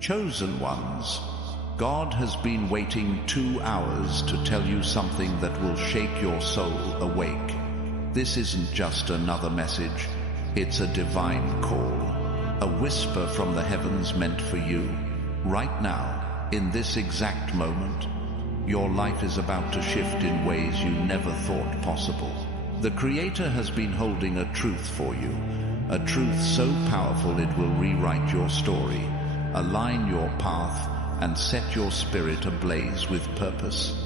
Chosen ones, God has been waiting 2 hours to tell you something that will shake your soul awake. This isn't just another message, it's a divine call. A whisper from the heavens meant for you. Right now, in this exact moment, your life is about to shift in ways you never thought possible. The Creator has been holding a truth for you, a truth so powerful it will rewrite your story, align your path, and set your spirit ablaze with purpose.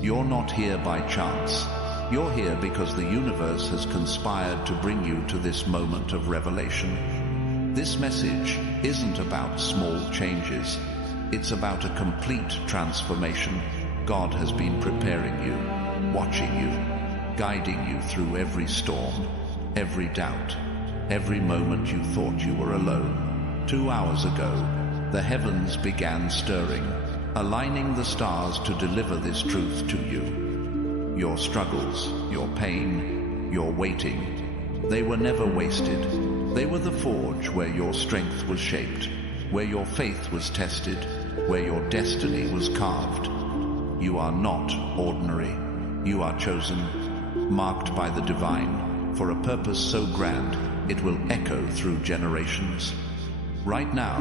You're not here by chance. You're here because the universe has conspired to bring you to this moment of revelation. This message isn't about small changes. It's about a complete transformation. God has been preparing you, watching you, guiding you through every storm, every doubt, every moment you thought you were alone. 2 hours ago, the heavens began stirring, aligning the stars to deliver this truth to you. Your struggles, your pain, your waiting, they were never wasted. They were the forge where your strength was shaped, where your faith was tested, where your destiny was carved. You are not ordinary. You are chosen, marked by the divine, for a purpose so grand it will echo through generations. Right now,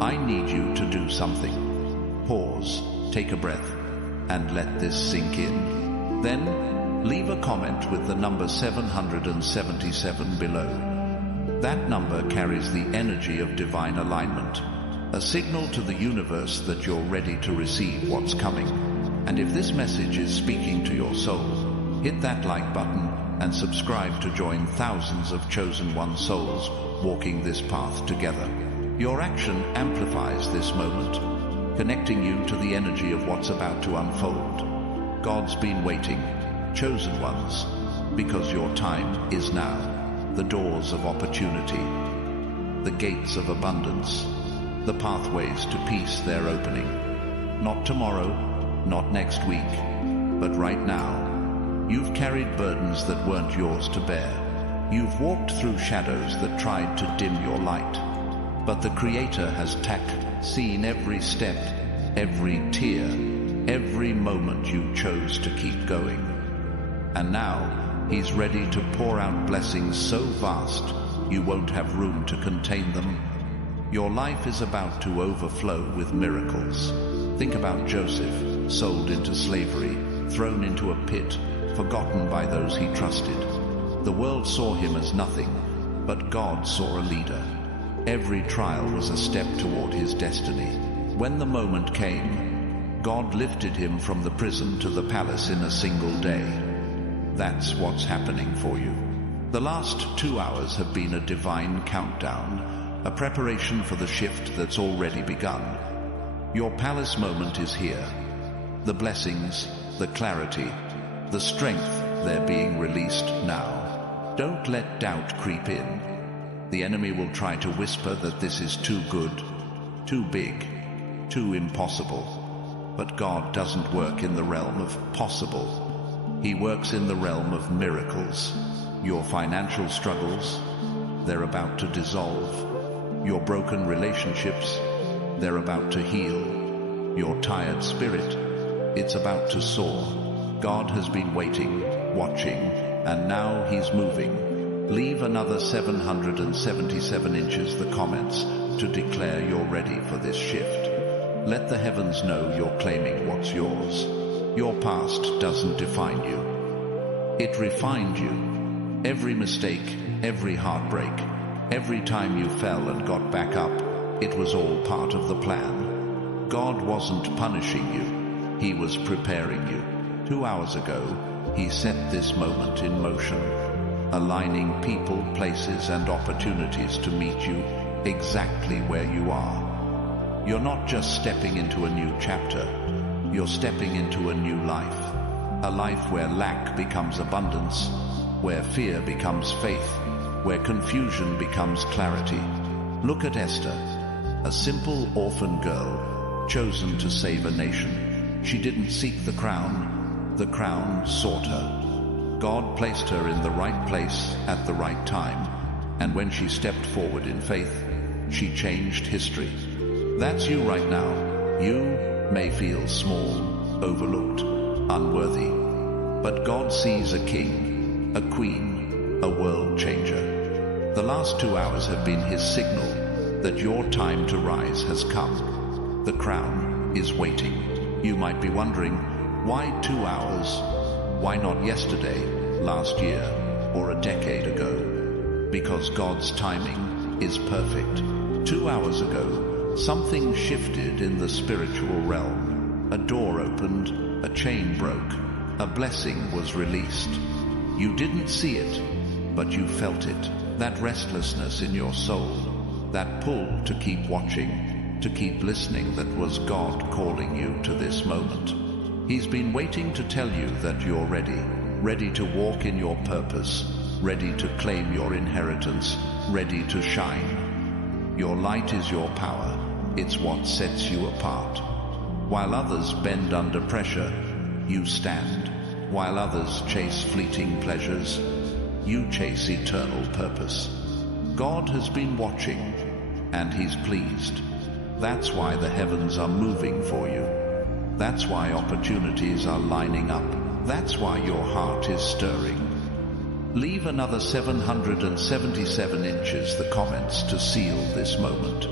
I need you to do something. Pause, take a breath, and let this sink in. Then, leave a comment with the number 777 below. That number carries the energy of divine alignment, a signal to the universe that you're ready to receive what's coming. And if this message is speaking to your soul, hit that like button and subscribe to join thousands of chosen one souls walking this path together. Your action amplifies this moment, connecting you to the energy of what's about to unfold. God's been waiting, chosen ones, because your time is now. The doors of opportunity, the gates of abundance, the pathways to peace they're opening. Not tomorrow, not next week, but right now. You've carried burdens that weren't yours to bear. You've walked through shadows that tried to dim your light. But the Creator has seen every step, every tear, every moment you chose to keep going. And now, He's ready to pour out blessings so vast, you won't have room to contain them. Your life is about to overflow with miracles. Think about Joseph, sold into slavery, thrown into a pit, forgotten by those he trusted. The world saw him as nothing, but God saw a leader. Every trial was a step toward his destiny. When the moment came, God lifted him from the prison to the palace in a single day. That's what's happening for you. The last 2 hours have been a divine countdown, a preparation for the shift that's already begun. Your palace moment is here. The blessings, the clarity, the strength, they're being released now. Don't let doubt creep in. The enemy will try to whisper that this is too good, too big, too impossible. But God doesn't work in the realm of possible. He works in the realm of miracles. Your financial struggles, they're about to dissolve. Your broken relationships, they're about to heal. Your tired spirit, it's about to soar. God has been waiting, watching, and now He's moving. Leave another 777 inches the comments to declare you're ready for this shift. Let the heavens know you're claiming what's yours. Your past doesn't define you. It refined you. Every mistake, every heartbreak, every time you fell and got back up, it was all part of the plan. God wasn't punishing you. He was preparing you. 2 hours ago, He set this moment in motion, aligning people, places, and opportunities to meet you exactly where you are. You're not just stepping into a new chapter, you're stepping into a new life. A life where lack becomes abundance, where fear becomes faith, where confusion becomes clarity. Look at Esther, a simple orphan girl, chosen to save a nation. She didn't seek the crown sought her. God placed her in the right place at the right time, and when she stepped forward in faith, she changed history. That's you right now. You may feel small, overlooked, unworthy. But God sees a king, a queen, a world changer. The last 2 hours have been his signal that your time to rise has come. The crown is waiting. You might be wondering, why 2 hours? Why not yesterday, last year, or a decade ago? Because God's timing is perfect. 2 hours ago, something shifted in the spiritual realm. A door opened, a chain broke, a blessing was released. You didn't see it, but you felt it. That restlessness in your soul, that pull to keep watching, to keep listening, that was God calling you to this moment. He's been waiting to tell you that you're ready to walk in your purpose, ready to claim your inheritance, ready to shine. Your light is your power. It's what sets you apart. While others bend under pressure, you stand. While others chase fleeting pleasures, you chase eternal purpose. God has been watching, and he's pleased. That's why the heavens are moving for you. That's why opportunities are lining up. That's why your heart is stirring. Leave another 777 inches the comments to seal this moment.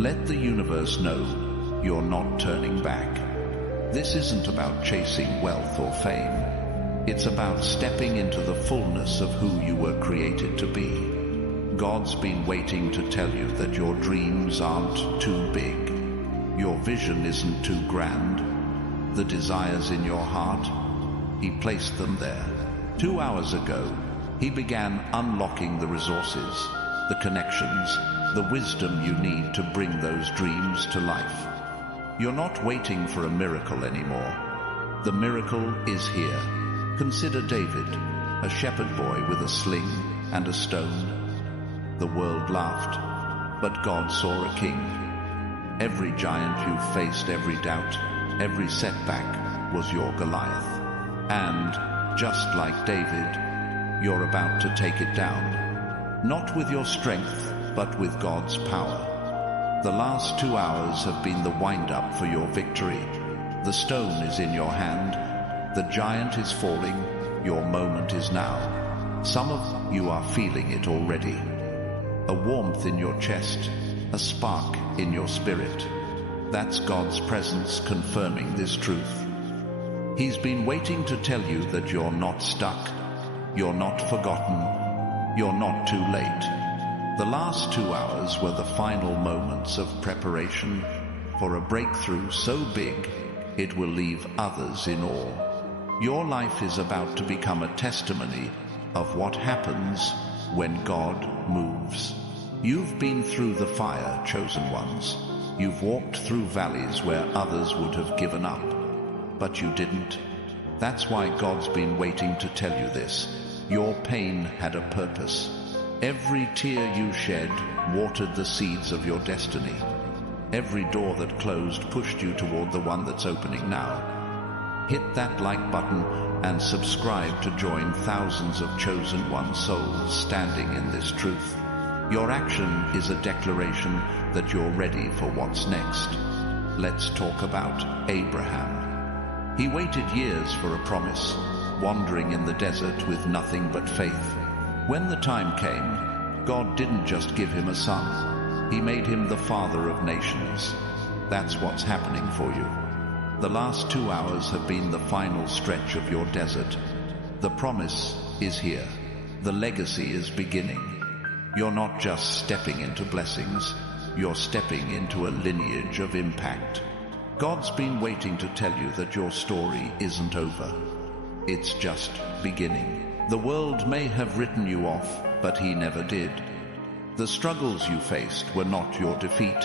Let the universe know you're not turning back. This isn't about chasing wealth or fame. It's about stepping into the fullness of who you were created to be. God's been waiting to tell you that your dreams aren't too big. Your vision isn't too grand. The desires in your heart, he placed them there. 2 hours ago, he began unlocking the resources, the connections, the wisdom you need to bring those dreams to life. You're not waiting for a miracle anymore. The miracle is here. Consider David, a shepherd boy with a sling and a stone. The world laughed, but God saw a king. Every giant you've faced, every doubt, every setback was your Goliath. And, just like David, you're about to take it down. Not with your strength, but with God's power. The last 2 hours have been the wind-up for your victory. The stone is in your hand. The giant is falling. Your moment is now. Some of you are feeling it already. A warmth in your chest, a spark in your spirit. That's God's presence confirming this truth. He's been waiting to tell you that you're not stuck, you're not forgotten, you're not too late. The last 2 hours were the final moments of preparation for a breakthrough so big it will leave others in awe. Your life is about to become a testimony of what happens when God moves. You've been through the fire, chosen ones. You've walked through valleys where others would have given up, but you didn't. That's why God's been waiting to tell you this. Your pain had a purpose. Every tear you shed watered the seeds of your destiny. Every door that closed pushed you toward the one that's opening now. Hit that like button and subscribe to join thousands of chosen one souls standing in this truth. Your action is a declaration that you're ready for what's next. Let's talk about Abraham. He waited years for a promise, wandering in the desert with nothing but faith. When the time came, God didn't just give him a son. He made him the father of nations. That's what's happening for you. The last 2 hours have been the final stretch of your desert. The promise is here. The legacy is beginning. You're not just stepping into blessings. You're stepping into a lineage of impact. God's been waiting to tell you that your story isn't over. It's just beginning. The world may have written you off, but he never did. The struggles you faced were not your defeat.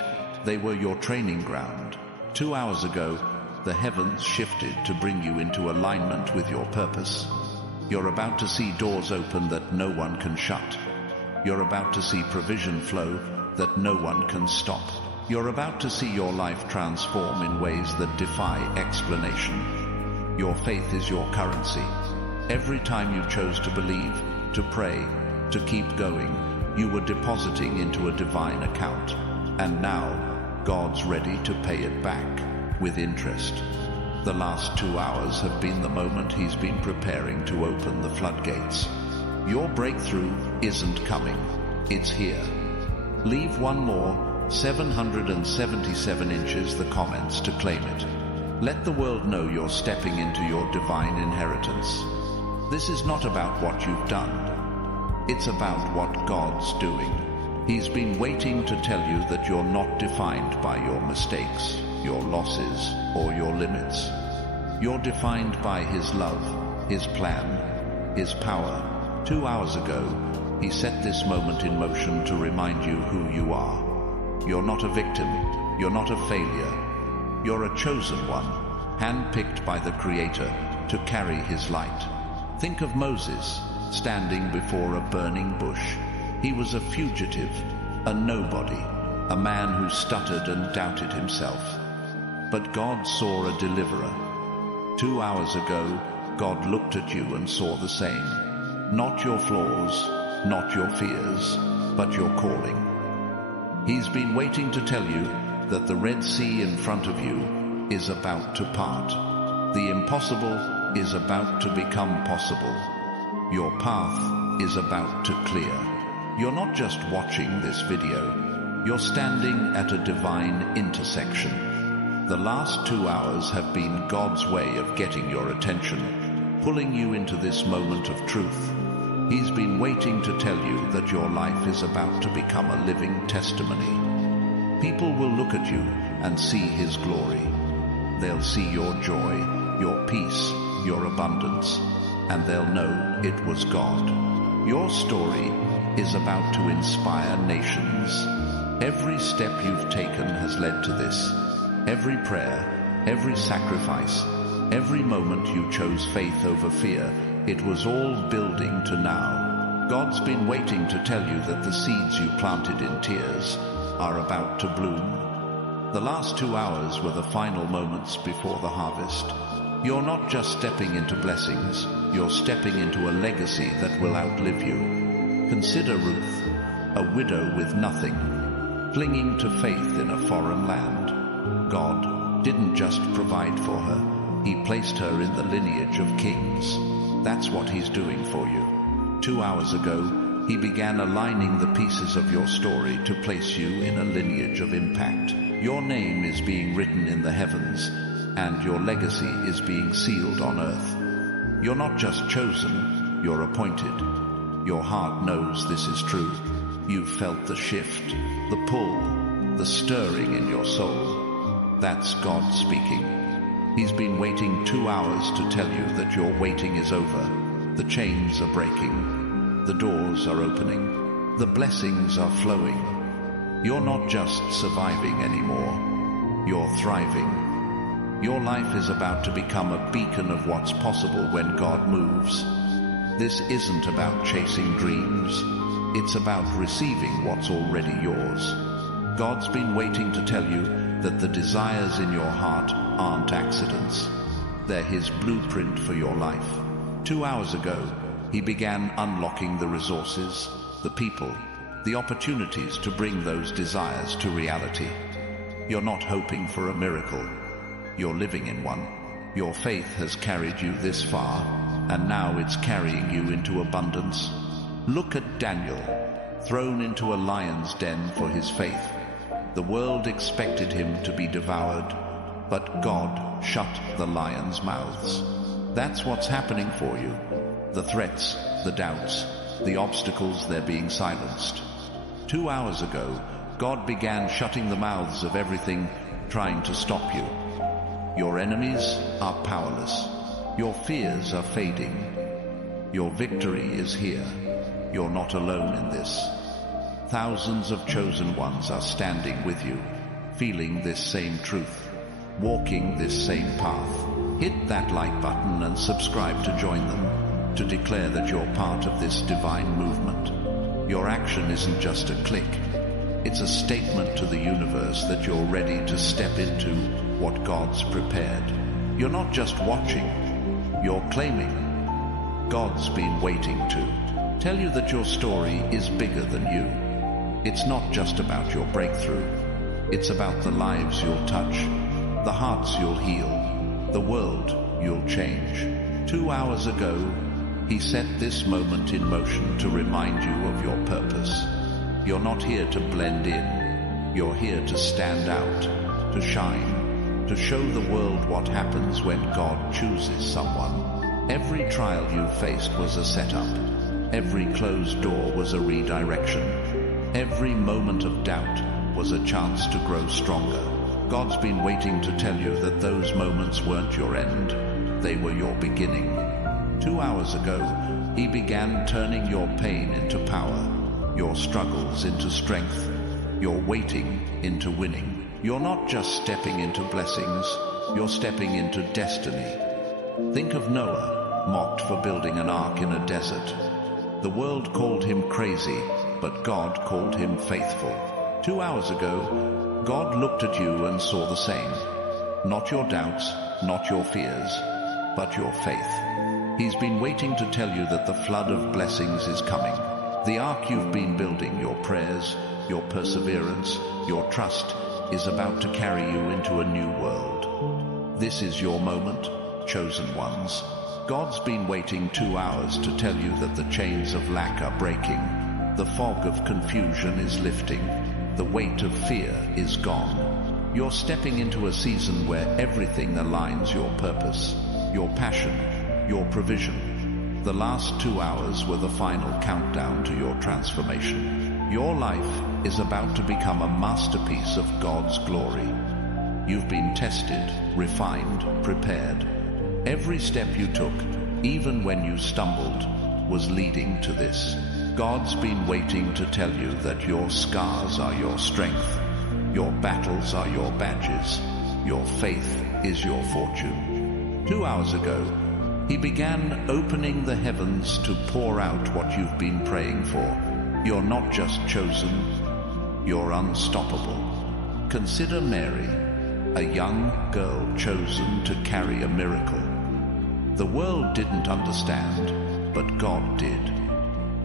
They were your training ground. 2 hours ago, the heavens shifted to bring you into alignment with your purpose. You're about to see doors open that no one can shut. You're about to see provision flow that no one can stop. You're about to see your life transform in ways that defy explanation. Your faith is your currency. Every time you chose to believe, to pray, to keep going, you were depositing into a divine account. And now, God's ready to pay it back with interest. The last 2 hours have been the moment he's been preparing to open the floodgates. Your breakthrough isn't coming, it's here. Leave one more 777 inches the comments to claim it. Let the world know you're stepping into your divine inheritance. This is not about what you've done. It's about what God's doing. He's been waiting to tell you that you're not defined by your mistakes, your losses, or your limits. You're defined by His love, His plan, His power. 2 hours ago, He set this moment in motion to remind you who you are. You're not a victim. You're not a failure. You're a chosen one, handpicked by the Creator to carry His light. Think of Moses standing before a burning bush. He was a fugitive, a nobody, a man who stuttered and doubted himself. But God saw a deliverer. 2 hours ago, God looked at you and saw the same. Not your flaws, not your fears, but your calling. He's been waiting to tell you that the Red Sea in front of you is about to part. The impossible is about to become possible. Your path is about to clear. You're not just watching this video. You're standing at a divine intersection. The last 2 hours have been God's way of getting your attention, pulling you into this moment of truth. He's been waiting to tell you that your life is about to become a living testimony. People will look at you and see His glory. They'll see your joy, your peace, your abundance, and they'll know it was God. Your story is about to inspire nations. Every step you've taken has led to this. Every prayer, every sacrifice, every moment you chose faith over fear, it was all building to now. God's been waiting to tell you that the seeds you planted in tears are about to bloom. The last 2 hours were the final moments before the harvest. You're not just stepping into blessings, you're stepping into a legacy that will outlive you. Consider Ruth, a widow with nothing, clinging to faith in a foreign land. God didn't just provide for her, He placed her in the lineage of kings. That's what He's doing for you. 2 hours ago, He began aligning the pieces of your story to place you in a lineage of impact. Your name is being written in the heavens, and your legacy is being sealed on earth. You're not just chosen, you're appointed. Your heart knows this is true. You've felt the shift, the pull, the stirring in your soul. That's God speaking. He's been waiting 2 hours to tell you that your waiting is over. The chains are breaking. The doors are opening. The blessings are flowing. You're not just surviving anymore. You're thriving. Your life is about to become a beacon of what's possible when God moves. This isn't about chasing dreams. It's about receiving what's already yours. God's been waiting to tell you that the desires in your heart aren't accidents. They're His blueprint for your life. 2 hours ago, He began unlocking the resources, the people, the opportunities to bring those desires to reality. You're not hoping for a miracle. You're living in one. Your faith has carried you this far, and now it's carrying you into abundance. Look at Daniel, thrown into a lion's den for his faith. The world expected him to be devoured, but God shut the lions' mouths. That's what's happening for you. The threats, the doubts, the obstacles, they're being silenced. 2 hours ago, God began shutting the mouths of everything trying to stop you. Your enemies are powerless. Your fears are fading. Your victory is here. You're not alone in this. Thousands of chosen ones are standing with you, feeling this same truth, walking this same path. Hit that like button and subscribe to join them, to declare that you're part of this divine movement. Your action isn't just a click. It's a statement to the universe that you're ready to step into what God's prepared. You're not just watching, you're claiming. God's been waiting to tell you that your story is bigger than you. It's not just about your breakthrough. It's about the lives you'll touch, the hearts you'll heal, the world you'll change. 2 hours ago, he set this moment in motion to remind you of your purpose. You're not here to blend in. You're here to stand out, to shine, to show the world what happens when God chooses someone. Every trial you faced was a setup. Every closed door was a redirection. Every moment of doubt was a chance to grow stronger. God's been waiting to tell you that those moments weren't your end. They were your beginning. 2 hours ago, he began turning your pain into power, your struggles into strength, your waiting into winning. You're not just stepping into blessings, you're stepping into destiny. Think of Noah, mocked for building an ark in a desert. The world called him crazy, but God called him faithful. 2 hours ago, God looked at you and saw the same. Not your doubts, not your fears, but your faith. He's been waiting to tell you that the flood of blessings is coming. The ark you've been building, your prayers, your perseverance, your trust, is about to carry you into a new world. This is your moment, chosen ones. God's been waiting 2 hours to tell you that the chains of lack are breaking. The fog of confusion is lifting. The weight of fear is gone. You're stepping into a season where everything aligns your purpose, your passion, your provision. The last 2 hours were the final countdown to your transformation. Your life is about to become a masterpiece of God's glory. You've been tested, refined, prepared. Every step you took, even when you stumbled, was leading to this. God's been waiting to tell you that your scars are your strength, your battles are your badges, your faith is your fortune. 2 hours ago, he began opening the heavens to pour out what you've been praying for. You're not just chosen, you're unstoppable. Consider Mary, a young girl chosen to carry a miracle. The world didn't understand, but God did.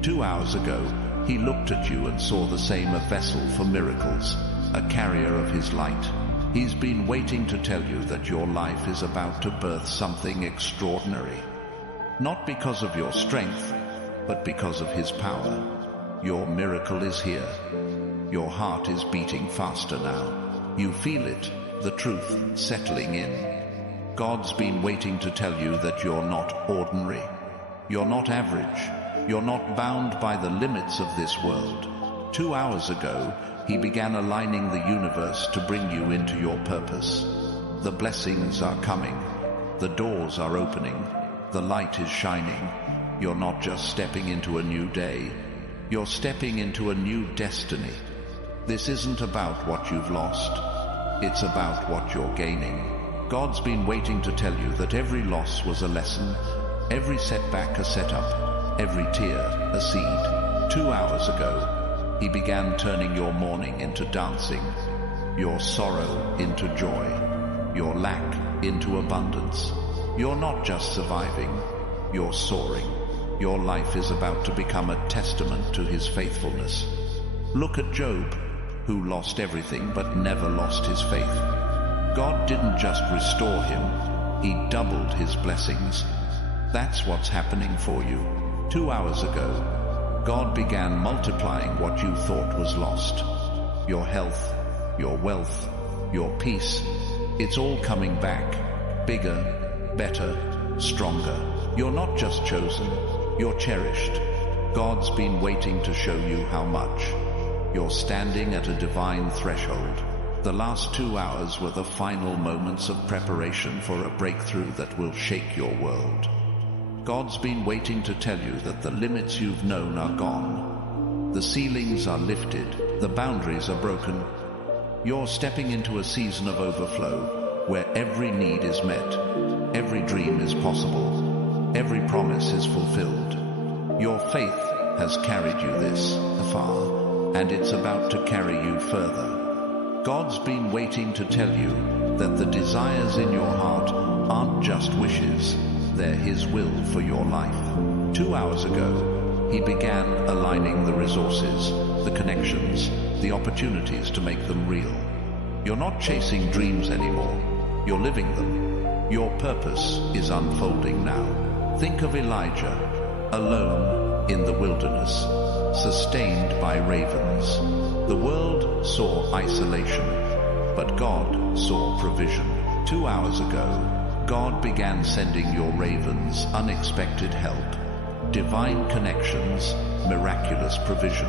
2 hours ago, he looked at you and saw the same, a vessel for miracles, a carrier of his light. He's been waiting to tell you that your life is about to birth something extraordinary. Not because of your strength, but because of his power. Your miracle is here. Your heart is beating faster now. You feel it, the truth settling in. God's been waiting to tell you that you're not ordinary. You're not average. You're not bound by the limits of this world. 2 hours ago, he began aligning the universe to bring you into your purpose. The blessings are coming. The doors are opening. The light is shining. You're not just stepping into a new day. You're stepping into a new destiny. This isn't about what you've lost. It's about what you're gaining. God's been waiting to tell you that every loss was a lesson, every setback a setup, every tear a seed. 2 hours ago, he began turning your mourning into dancing, your sorrow into joy, your lack into abundance. You're not just surviving, you're soaring. Your life is about to become a testament to his faithfulness. Look at Job, who lost everything but never lost his faith. God didn't just restore him, he doubled his blessings. That's what's happening for you. 2 hours ago, God began multiplying what you thought was lost. Your health, your wealth, your peace, it's all coming back. Bigger, better, stronger. You're not just chosen, you're cherished. God's been waiting to show you how much. You're standing at a divine threshold. The last 2 hours were the final moments of preparation for a breakthrough that will shake your world. God's been waiting to tell you that the limits you've known are gone. The ceilings are lifted, the boundaries are broken. You're stepping into a season of overflow, where every need is met, every dream is possible, every promise is fulfilled. Your faith has carried you this far, and it's about to carry you further. God's been waiting to tell you that the desires in your heart aren't just wishes, they're his will for your life. 2 hours ago, he began aligning the resources, the connections, the opportunities to make them real. You're not chasing dreams anymore. You're living them. Your purpose is unfolding now. Think of Elijah, alone in the wilderness, sustained by ravens. The world saw isolation, but God saw provision. 2 hours ago, God began sending your ravens unexpected help, divine connections, miraculous provision.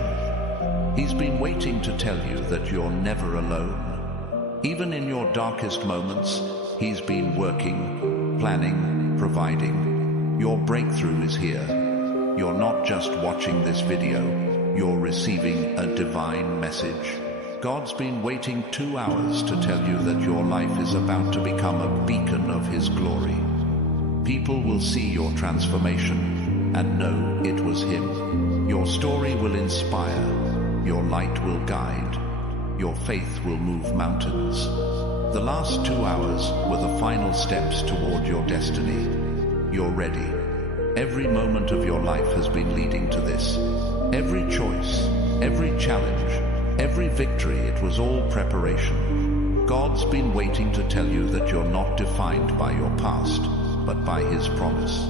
He's been waiting to tell you that you're never alone. Even in your darkest moments, He's been working, planning, providing. Your breakthrough is here. You're not just watching this video, you're receiving a divine message. God's been waiting 2 hours to tell you that your life is about to become a beacon of His glory. People will see your transformation and know it was Him. Your story will inspire, your light will guide, your faith will move mountains. The last 2 hours were the final steps toward your destiny. You're ready. Every moment of your life has been leading to this. Every choice, every challenge, every victory, it was all preparation. God's been waiting to tell you that you're not defined by your past, but by His promise.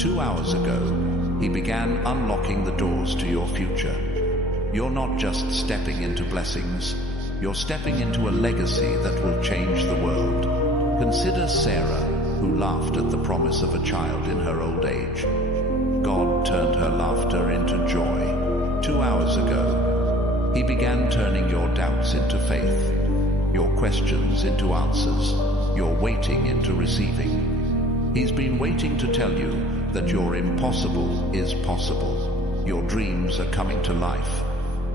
2 hours ago, He began unlocking the doors to your future. You're not just stepping into blessings, you're stepping into a legacy that will change the world. Consider Sarah, who laughed at the promise of a child in her old age. God turned her laughter into joy. 2 hours ago, He began turning your doubts into faith, your questions into answers, your waiting into receiving. He's been waiting to tell you that your impossible is possible. Your dreams are coming to life.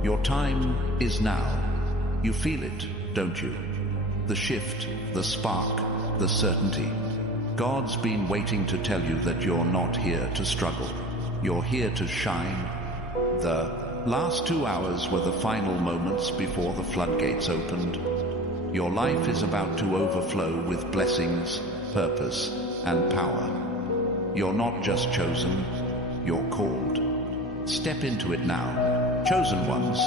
Your time is now. You feel it, don't you? The shift, the spark, the certainty. God's been waiting to tell you that you're not here to struggle. You're here to shine. The last 2 hours were the final moments before the floodgates opened. Your life is about to overflow with blessings, purpose, and power. You're not just chosen, you're called. Step into it now. Chosen ones,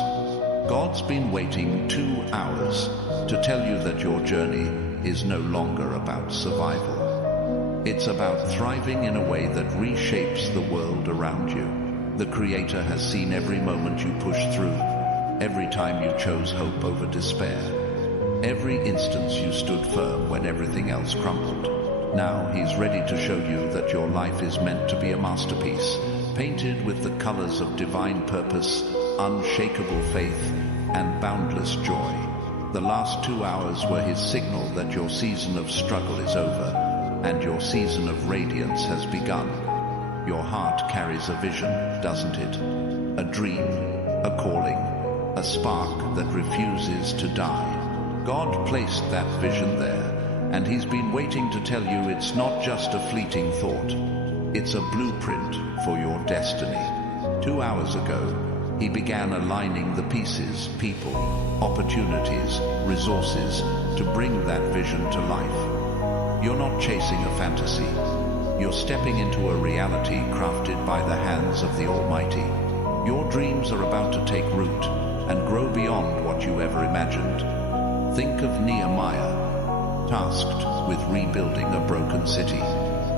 God's been waiting 2 hours to tell you that your journey is no longer about survival. It's about thriving in a way that reshapes the world around you. The Creator has seen every moment you pushed through, every time you chose hope over despair, every instance you stood firm when everything else crumbled. Now He's ready to show you that your life is meant to be a masterpiece, painted with the colors of divine purpose, unshakable faith, and boundless joy. The last 2 hours were His signal that your season of struggle is over, and your season of radiance has begun. Your heart carries a vision, doesn't it? A dream, a calling, a spark that refuses to die. God placed that vision there, and He's been waiting to tell you it's not just a fleeting thought. It's a blueprint for your destiny. 2 hours ago, He began aligning the pieces, people, opportunities, resources to bring that vision to life. You're not chasing a fantasy. You're stepping into a reality crafted by the hands of the Almighty. Your dreams are about to take root and grow beyond what you ever imagined. Think of Nehemiah, tasked with rebuilding a broken city.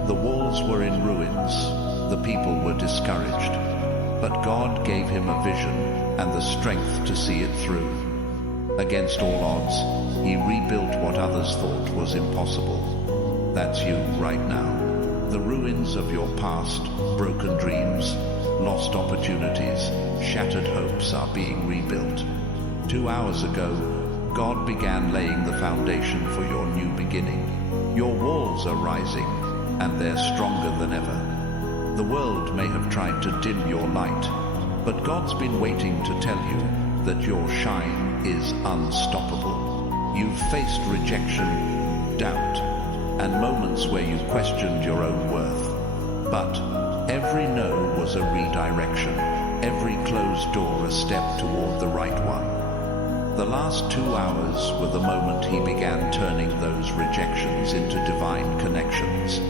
The walls were in ruins, the people were discouraged, but God gave him a vision and the strength to see it through. Against all odds, he rebuilt what others thought was impossible. That's you right now. The ruins of your past, broken dreams, lost opportunities, shattered hopes are being rebuilt. 2 hours ago, God began laying the foundation for your new beginning. Your walls are rising, and they're stronger than ever. The world may have tried to dim your light, but God's been waiting to tell you that your shine is unstoppable. You've faced rejection, doubt, and moments where you questioned your own worth. But every no was a redirection, every closed door a step toward the right one. The last 2 hours were the moment he began turning those rejections into divine connections.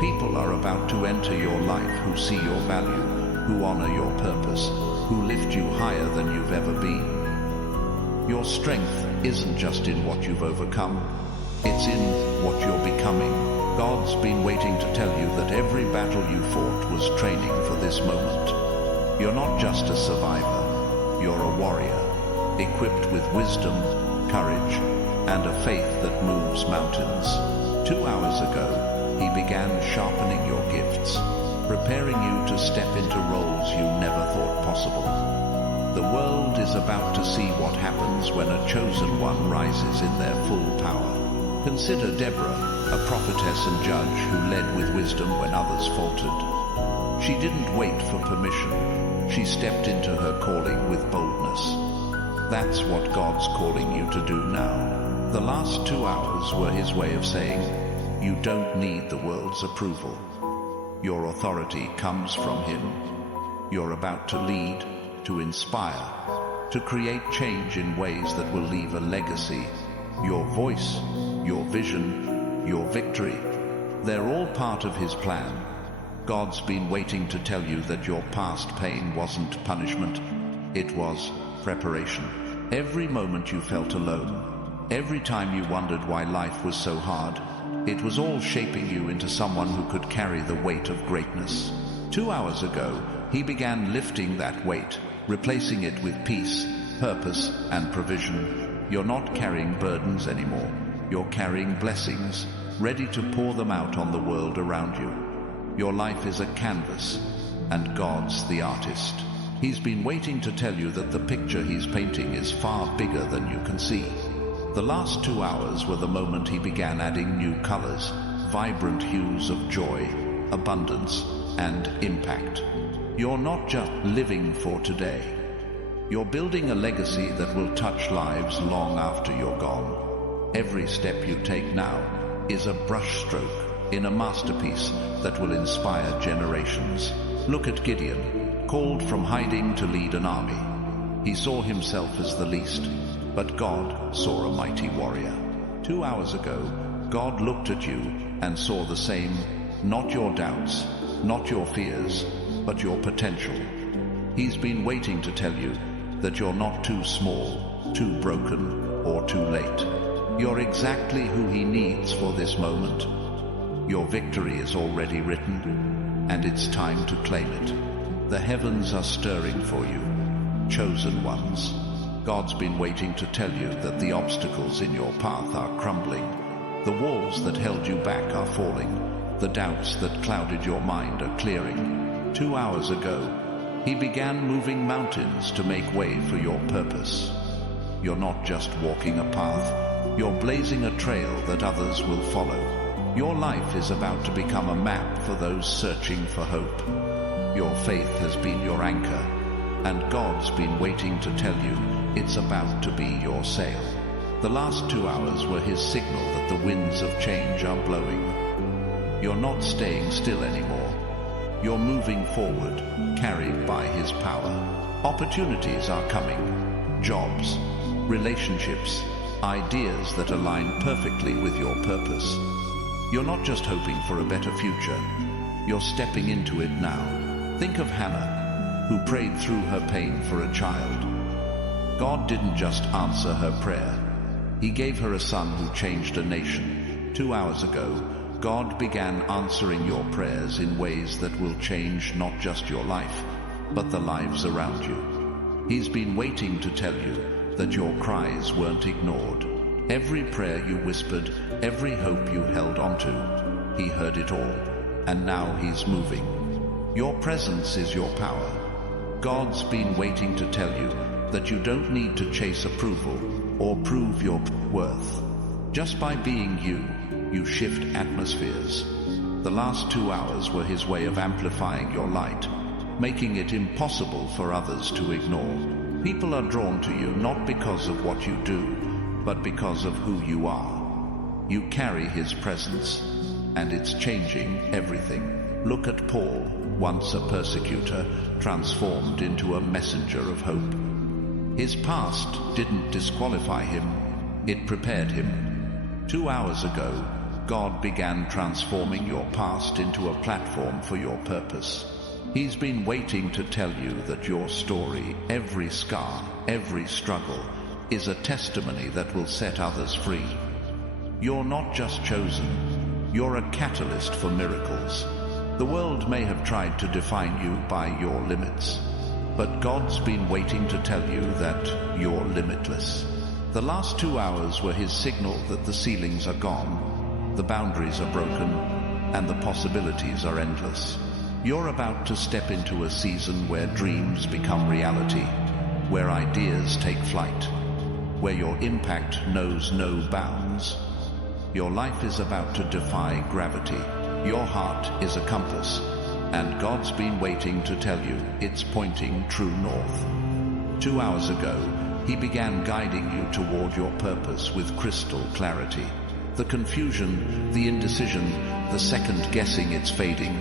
People are about to enter your life who see your value, who honor your purpose, who lift you higher than you've ever been. Your strength isn't just in what you've overcome, it's in what you're becoming. God's been waiting to tell you that every battle you fought was training for this moment. You're not just a survivor, you're a warrior, equipped with wisdom, courage, and a faith that moves mountains. 2 hours ago, he began sharpening your gifts, preparing you to step into roles you never thought possible. The world is about to see what happens when a chosen one rises in their full power. Consider Deborah, a prophetess and judge who led with wisdom when others faltered. She didn't wait for permission. She stepped into her calling with boldness. That's what God's calling you to do now. The last 2 hours were his way of saying, you don't need the world's approval. Your authority comes from him. You're about to lead, to inspire, to create change in ways that will leave a legacy. Your voice, your vision, your victory, they're all part of his plan. God's been waiting to tell you that your past pain wasn't punishment, it was preparation. Every moment you felt alone, every time you wondered why life was so hard, it was all shaping you into someone who could carry the weight of greatness. 2 hours ago, he began lifting that weight, replacing it with peace, purpose, and provision. You're not carrying burdens anymore. You're carrying blessings, ready to pour them out on the world around you. Your life is a canvas, and God's the artist. He's been waiting to tell you that the picture he's painting is far bigger than you can see. The last 2 hours were the moment he began adding new colors, vibrant hues of joy, abundance, and impact. You're not just living for today. You're building a legacy that will touch lives long after you're gone. Every step you take now is a brushstroke in a masterpiece that will inspire generations. Look at Gideon, called from hiding to lead an army. He saw himself as the least, but God saw a mighty warrior. 2 hours ago, God looked at you and saw the same, not your doubts, not your fears, but your potential. He's been waiting to tell you that you're not too small, too broken, or too late. You're exactly who he needs for this moment. Your victory is already written, and it's time to claim it. The heavens are stirring for you, chosen ones. God's been waiting to tell you that the obstacles in your path are crumbling. The walls that held you back are falling. The doubts that clouded your mind are clearing. 2 hours ago, he began moving mountains to make way for your purpose. You're not just walking a path, you're blazing a trail that others will follow. Your life is about to become a map for those searching for hope. Your faith has been your anchor, and God's been waiting to tell you it's about to be your sail. The last 2 hours were his signal that the winds of change are blowing. You're not staying still anymore. You're moving forward, carried by his power. Opportunities are coming. Jobs, relationships, ideas that align perfectly with your purpose. You're not just hoping for a better future. You're stepping into it now. Think of Hannah, who prayed through her pain for a child. God didn't just answer her prayer. He gave her a son who changed a nation. 2 hours ago, God began answering your prayers in ways that will change not just your life, but the lives around you. He's been waiting to tell you that your cries weren't ignored. Every prayer you whispered, every hope you held onto, he heard it all, and now he's moving. Your presence is your power. God's been waiting to tell you that you don't need to chase approval or prove your worth. Just by being you, you shift atmospheres. The last 2 hours were his way of amplifying your light, making it impossible for others to ignore. People are drawn to you not because of what you do, but because of who you are. You carry his presence, and it's changing everything. Look at Paul, once a persecutor, transformed into a messenger of hope. His past didn't disqualify him, it prepared him. 2 hours ago, God began transforming your past into a platform for your purpose. He's been waiting to tell you that your story, every scar, every struggle, is a testimony that will set others free. You're not just chosen, you're a catalyst for miracles. The world may have tried to define you by your limits, but God's been waiting to tell you that you're limitless. The last 2 hours were his signal that the ceilings are gone, the boundaries are broken, and the possibilities are endless. You're about to step into a season where dreams become reality, where ideas take flight, where your impact knows no bounds. Your life is about to defy gravity. Your heart is a compass, and God's been waiting to tell you it's pointing true north. 2 hours ago, he began guiding you toward your purpose with crystal clarity. The confusion, the indecision, the second guessing, it's fading.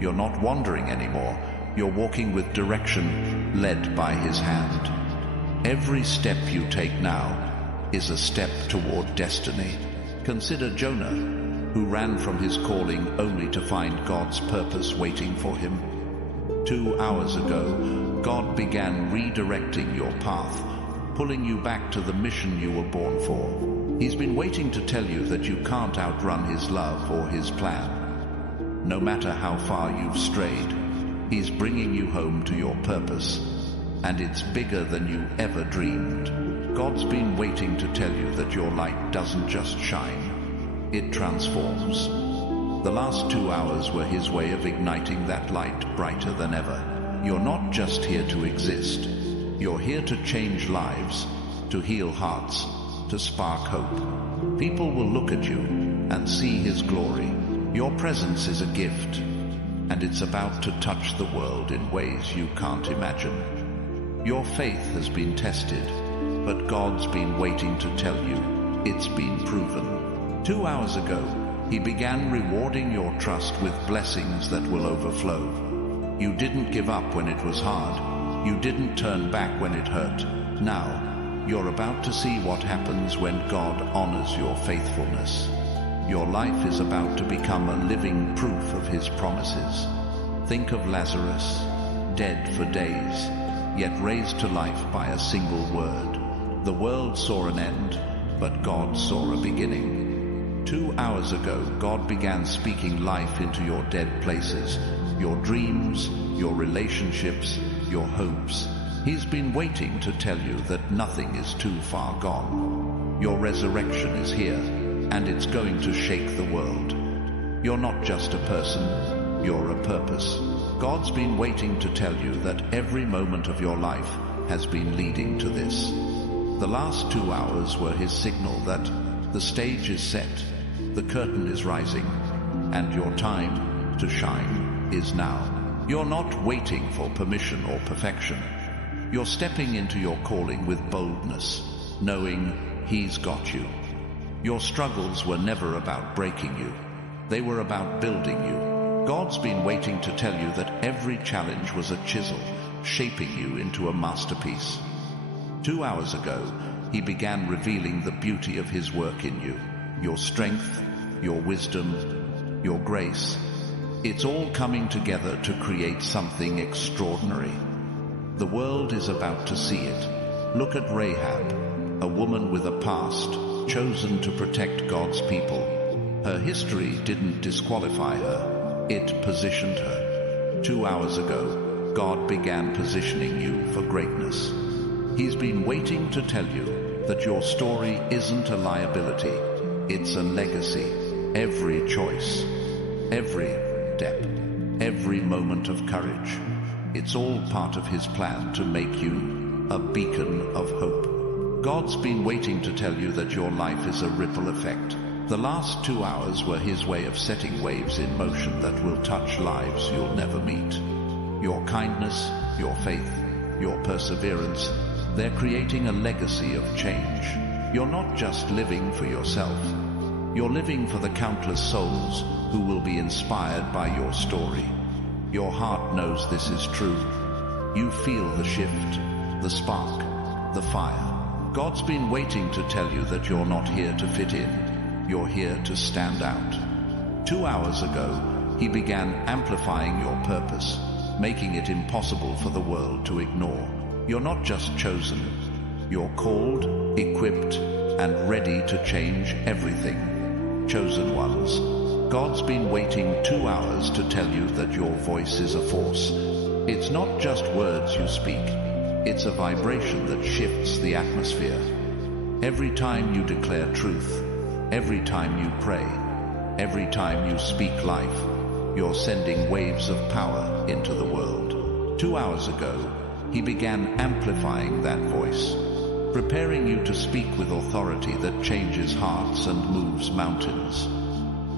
You're not wandering anymore. You're walking with direction, led by his hand. Every step you take now is a step toward destiny. Consider Jonah, who ran from his calling only to find God's purpose waiting for him. 2 hours ago, God began redirecting your path, pulling you back to the mission you were born for. He's been waiting to tell you that you can't outrun his love or his plan. No matter how far you've strayed, he's bringing you home to your purpose, and it's bigger than you ever dreamed. God's been waiting to tell you that your light doesn't just shine, it transforms. The last 2 hours were his way of igniting that light brighter than ever. You're not just here to exist. You're here to change lives, to heal hearts, to spark hope. People will look at you and see his glory. Your presence is a gift, and it's about to touch the world in ways you can't imagine. Your faith has been tested, but God's been waiting to tell you it's been proven. 2 hours ago, he began rewarding your trust with blessings that will overflow. You didn't give up when it was hard. You didn't turn back when it hurt. Now, you're about to see what happens when God honors your faithfulness. Your life is about to become a living proof of his promises. Think of Lazarus, dead for days, yet raised to life by a single word. The world saw an end, but God saw a beginning. 2 hours ago, God began speaking life into your dead places, your dreams, your relationships, your hopes. He's been waiting to tell you that nothing is too far gone. Your resurrection is here, and it's going to shake the world. You're not just a person, you're a purpose. God's been waiting to tell you that every moment of your life has been leading to this. The last 2 hours were his signal that the stage is set, the curtain is rising, and your time to shine is now. You're not waiting for permission or perfection. You're stepping into your calling with boldness, knowing he's got you. Your struggles were never about breaking you. They were about building you. God's been waiting to tell you that every challenge was a chisel, shaping you into a masterpiece. 2 hours ago, he began revealing the beauty of his work in you. Your strength, your wisdom, your grace. It's all coming together to create something extraordinary. The world is about to see it. Look at Rahab, a woman with a past, chosen to protect God's people. Her history didn't disqualify her, it positioned her. 2 hours ago, God began positioning you for greatness. He's been waiting to tell you that your story isn't a liability, it's a legacy. Every choice, every step, every moment of courage, it's all part of his plan to make you a beacon of hope. God's been waiting to tell you that your life is a ripple effect. The last 2 hours were his way of setting waves in motion that will touch lives you'll never meet. Your kindness, your faith, your perseverance, they're creating a legacy of change. You're not just living for yourself. You're living for the countless souls who will be inspired by your story. Your heart knows this is true. You feel the shift, the spark, the fire. God's been waiting to tell you that you're not here to fit in. You're here to stand out. 2 hours ago, he began amplifying your purpose, making it impossible for the world to ignore. You're not just chosen, You're called, equipped, and ready to change everything. Chosen ones, God's been waiting 2 hours to tell you that your voice is a force. It's not just words you speak, it's a vibration that shifts the atmosphere. Every time you declare truth, every time you pray, every time you speak life, you're sending waves of power into the world. 2 hours ago, he began amplifying that voice, preparing you to speak with authority that changes hearts and moves mountains.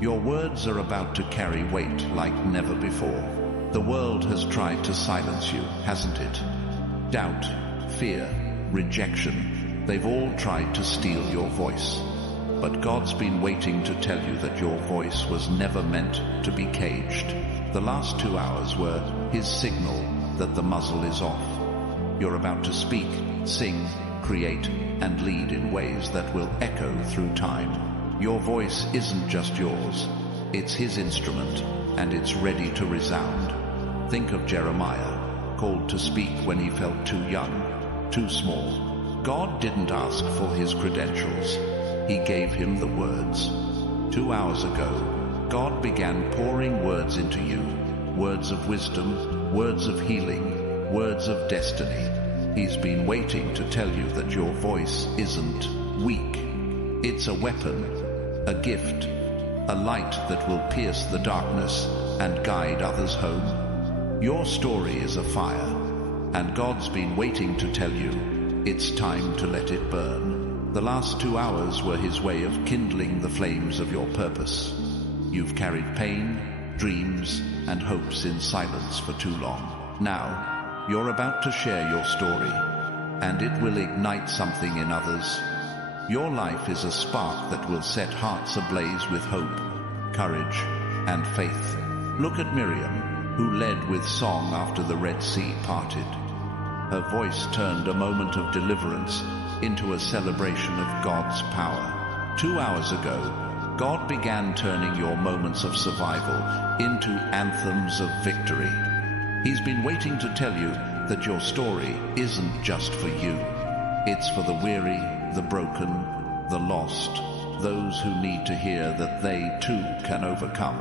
Your words are about to carry weight like never before. The world has tried to silence you, hasn't it? Doubt, fear, rejection, they've all tried to steal your voice. But God's been waiting to tell you that your voice was never meant to be caged. The last 2 hours were his signal that the muzzle is off. You're about to speak, sing, create, and lead in ways that will echo through time. Your voice isn't just yours, it's his instrument, and it's ready to resound. Think of Jeremiah, called to speak when he felt too young, too small. God didn't ask for his credentials, he gave him the words. 2 hours ago, God began pouring words into you, words of wisdom, words of healing, words of destiny. He's been waiting to tell you that your voice isn't weak. It's a weapon, a gift, a light that will pierce the darkness and guide others home. Your story is a fire, and God's been waiting to tell you it's time to let it burn. The last 2 hours were his way of kindling the flames of your purpose. You've carried pain, dreams, and hopes in silence for too long. Now, you're about to share your story, and it will ignite something in others. Your life is a spark that will set hearts ablaze with hope, courage, and faith. Look at Miriam, who led with song after the Red Sea parted. Her voice turned a moment of deliverance into a celebration of God's power. 2 hours ago, God began turning your moments of survival into anthems of victory. He's been waiting to tell you that your story isn't just for you. It's for the weary, the broken, the lost, those who need to hear that they too can overcome.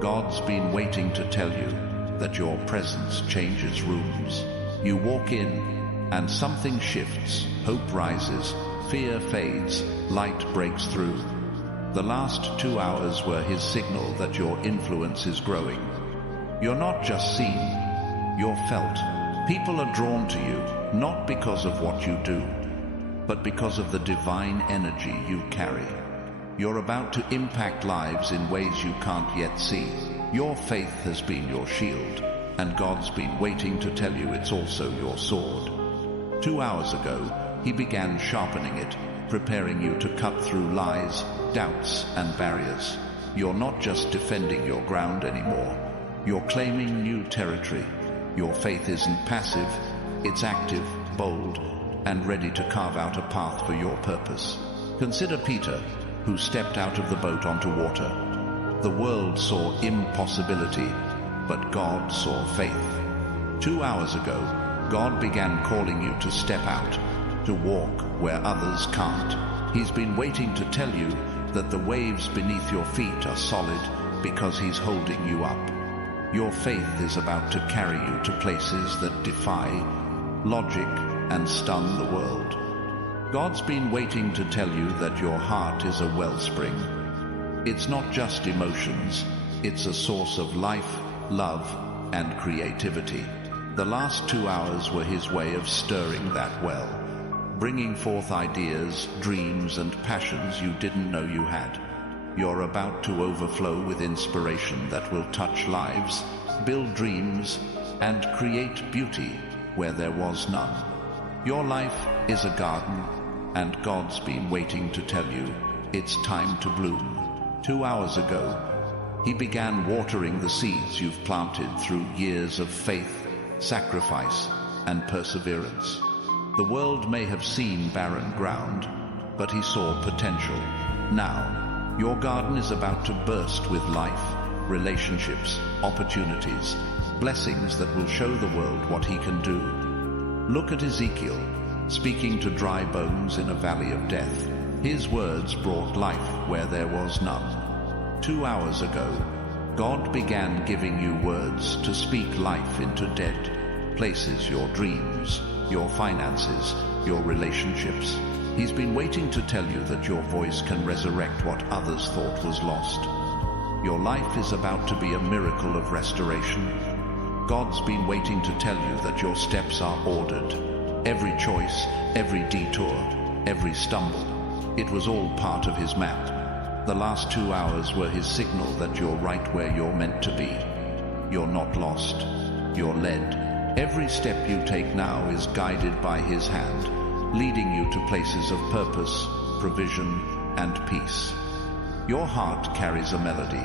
God's been waiting to tell you that your presence changes rooms. You walk in, and something shifts, hope rises, fear fades, light breaks through. The last 2 hours were his signal that your influence is growing. You're not just seen, you're felt. People are drawn to you, not because of what you do, but because of the divine energy you carry. You're about to impact lives in ways you can't yet see. Your faith has been your shield, and God's been waiting to tell you it's also your sword. 2 hours ago, he began sharpening it, preparing you to cut through lies, doubts, and barriers. You're not just defending your ground anymore. You're claiming new territory. Your faith isn't passive, it's active, bold, and ready to carve out a path for your purpose. Consider Peter, who stepped out of the boat onto water. The world saw impossibility, but God saw faith. 2 hours ago, God began calling you to step out, to walk where others can't. He's been waiting to tell you that the waves beneath your feet are solid because he's holding you up. Your faith is about to carry you to places that defy logic and stun the world. God's been waiting to tell you that your heart is a wellspring. It's not just emotions, it's a source of life, love, and creativity. The last 2 hours were his way of stirring that well, bringing forth ideas, dreams, and passions you didn't know you had. You're about to overflow with inspiration that will touch lives, build dreams, and create beauty where there was none. Your life is a garden, and God's been waiting to tell you it's time to bloom. 2 hours ago, he began watering the seeds you've planted through years of faith, sacrifice, and perseverance. The world may have seen barren ground, but he saw potential. Now, your garden is about to burst with life, relationships, opportunities, blessings that will show the world what he can do. Look at Ezekiel, speaking to dry bones in a valley of death. His words brought life where there was none. 2 hours ago, God began giving you words to speak life into dead places, your dreams, your finances, your relationships. He's been waiting to tell you that your voice can resurrect what others thought was lost. Your life is about to be a miracle of restoration. God's been waiting to tell you that your steps are ordered. Every choice, every detour, every stumble, it was all part of his map. The last 2 hours were his signal that you're right where you're meant to be. You're not lost. You're led. Every step you take now is guided by his hand, leading you to places of purpose, provision, and peace. Your heart carries a melody,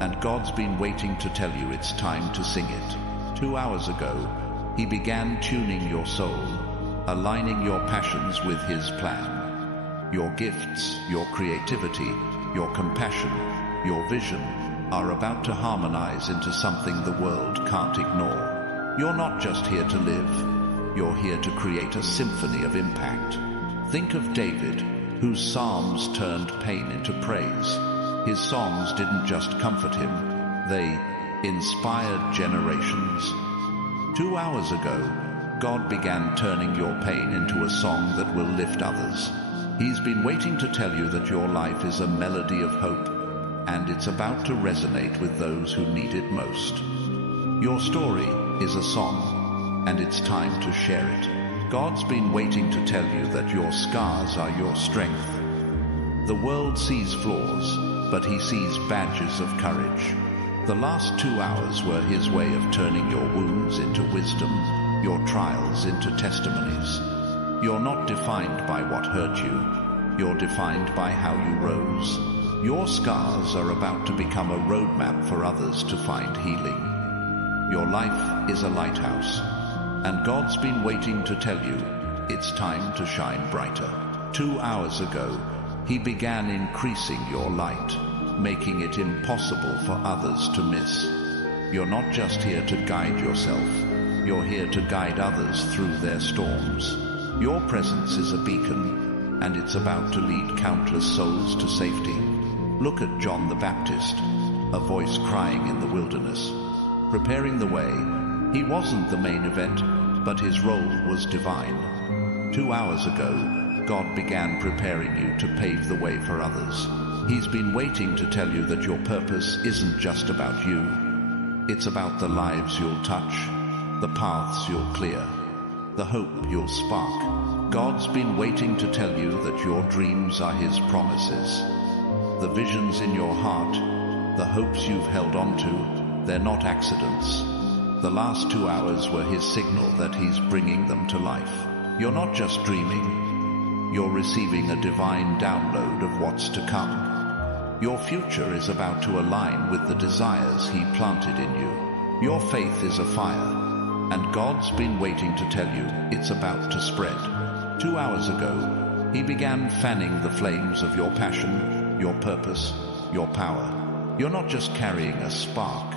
and God's been waiting to tell you it's time to sing it. 2 hours ago, he began tuning your soul, aligning your passions with his plan. Your gifts, your creativity, your compassion, your vision are about to harmonize into something the world can't ignore. You're not just here to live, you're here to create a symphony of impact. Think of David, whose psalms turned pain into praise. His songs didn't just comfort him, they inspired generations. 2 hours ago, God began turning your pain into a song that will lift others. He's been waiting to tell you that your life is a melody of hope, and it's about to resonate with those who need it most. Your story is a song, and it's time to share it. God's been waiting to tell you that your scars are your strength. The world sees flaws, but he sees badges of courage. The last 2 hours were his way of turning your wounds into wisdom, your trials into testimonies. You're not defined by what hurt you. You're defined by how you rose. Your scars are about to become a roadmap for others to find healing. Your life is a lighthouse, and God's been waiting to tell you it's time to shine brighter. 2 hours ago, he began increasing your light, making it impossible for others to miss. You're not just here to guide yourself, you're here to guide others through their storms. Your presence is a beacon, and it's about to lead countless souls to safety. Look at John the Baptist, a voice crying in the wilderness, preparing the way. He wasn't the main event, but his role was divine. 2 hours ago, God began preparing you to pave the way for others. He's been waiting to tell you that your purpose isn't just about you. It's about the lives you'll touch, the paths you'll clear, the hope you'll spark. God's been waiting to tell you that your dreams are his promises. The visions in your heart, the hopes you've held on to, they're not accidents. The last 2 hours were his signal that he's bringing them to life. You're not just dreaming, you're receiving a divine download of what's to come. Your future is about to align with the desires he planted in you. Your faith is a fire, and God's been waiting to tell you it's about to spread. 2 hours ago, he began fanning the flames of your passion, your purpose, your power. You're not just carrying a spark,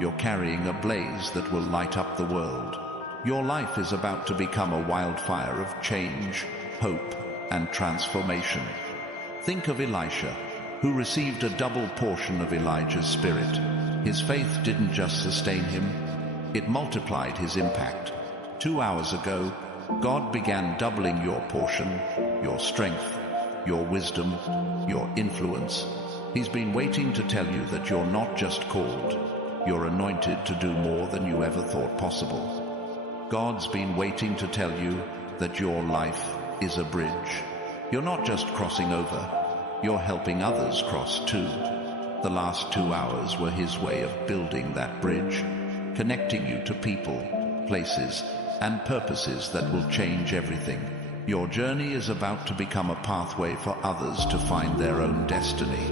you're carrying a blaze that will light up the world. Your life is about to become a wildfire of change, hope, and transformation. Think of Elisha, who received a double portion of Elijah's spirit. His faith didn't just sustain him, it multiplied his impact. 2 hours ago, God began doubling your portion, your strength, your wisdom, your influence. He's been waiting to tell you that you're not just called, you're anointed to do more than you ever thought possible. God's been waiting to tell you that your life is a bridge. You're not just crossing over, you're helping others cross too. The last 2 hours were his way of building that bridge, connecting you to people, places, and purposes that will change everything. Your journey is about to become a pathway for others to find their own destiny.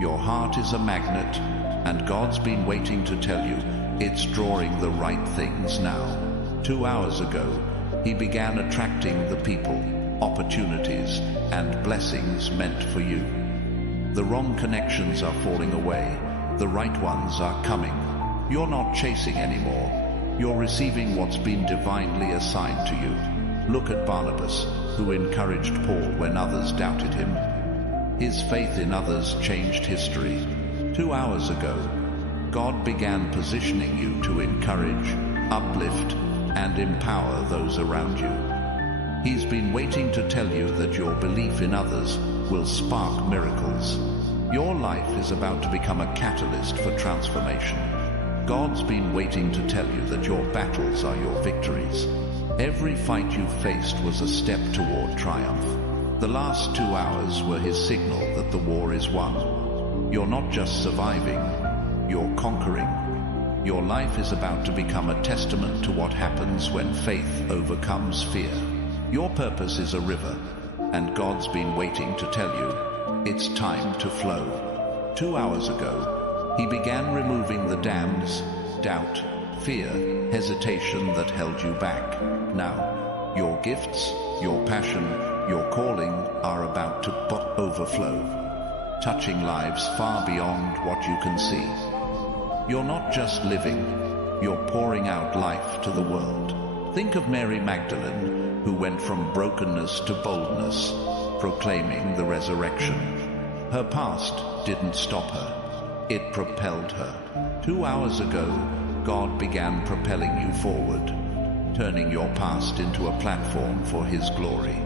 Your heart is a magnet, and God's been waiting to tell you it's drawing the right things now. 2 hours ago, he began attracting the people, opportunities, and blessings meant for you. The wrong connections are falling away, the right ones are coming. You're not chasing anymore, you're receiving what's been divinely assigned to you. Look at Barnabas, who encouraged Paul when others doubted him. His faith in others changed history. 2 hours ago, God began positioning you to encourage, uplift, and empower those around you. He's been waiting to tell you that your belief in others will spark miracles. Your life is about to become a catalyst for transformation. God's been waiting to tell you that your battles are your victories. Every fight you faced was a step toward triumph. The last 2 hours were his signal that the war is won. You're not just surviving, you're conquering. Your life is about to become a testament to what happens when faith overcomes fear. Your purpose is a river, and God's been waiting to tell you, it's time to flow. 2 hours ago, he began removing the dams, doubt, fear, hesitation that held you back. Now, your gifts, your passion, your calling are about to overflow, touching lives far beyond what you can see. You're not just living, you're pouring out life to the world. Think of Mary Magdalene, who went from brokenness to boldness, proclaiming the resurrection. Her past didn't stop her, it propelled her. 2 hours ago, God began propelling you forward, turning your past into a platform for his glory.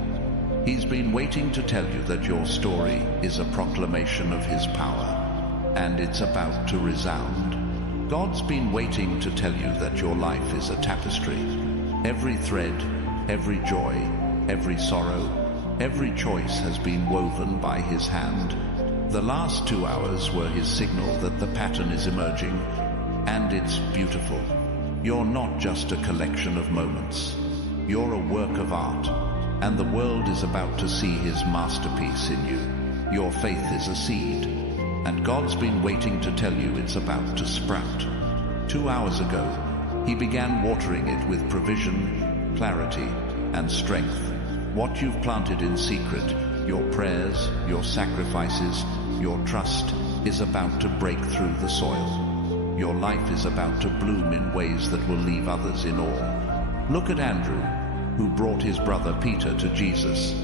He's been waiting to tell you that your story is a proclamation of his power, and it's about to resound. God's been waiting to tell you that your life is a tapestry. Every thread, every joy, every sorrow, every choice has been woven by his hand. The last 2 hours were his signal that the pattern is emerging, and it's beautiful. You're not just a collection of moments. You're a work of art, and the world is about to see his masterpiece in you. Your faith is a seed, and God's been waiting to tell you it's about to sprout. 2 hours ago, he began watering it with provision, clarity, and strength. What you've planted in secret, your prayers, your sacrifices, your trust, is about to break through the soil. Your life is about to bloom in ways that will leave others in awe. Look at Andrew, who brought his brother Peter to Jesus.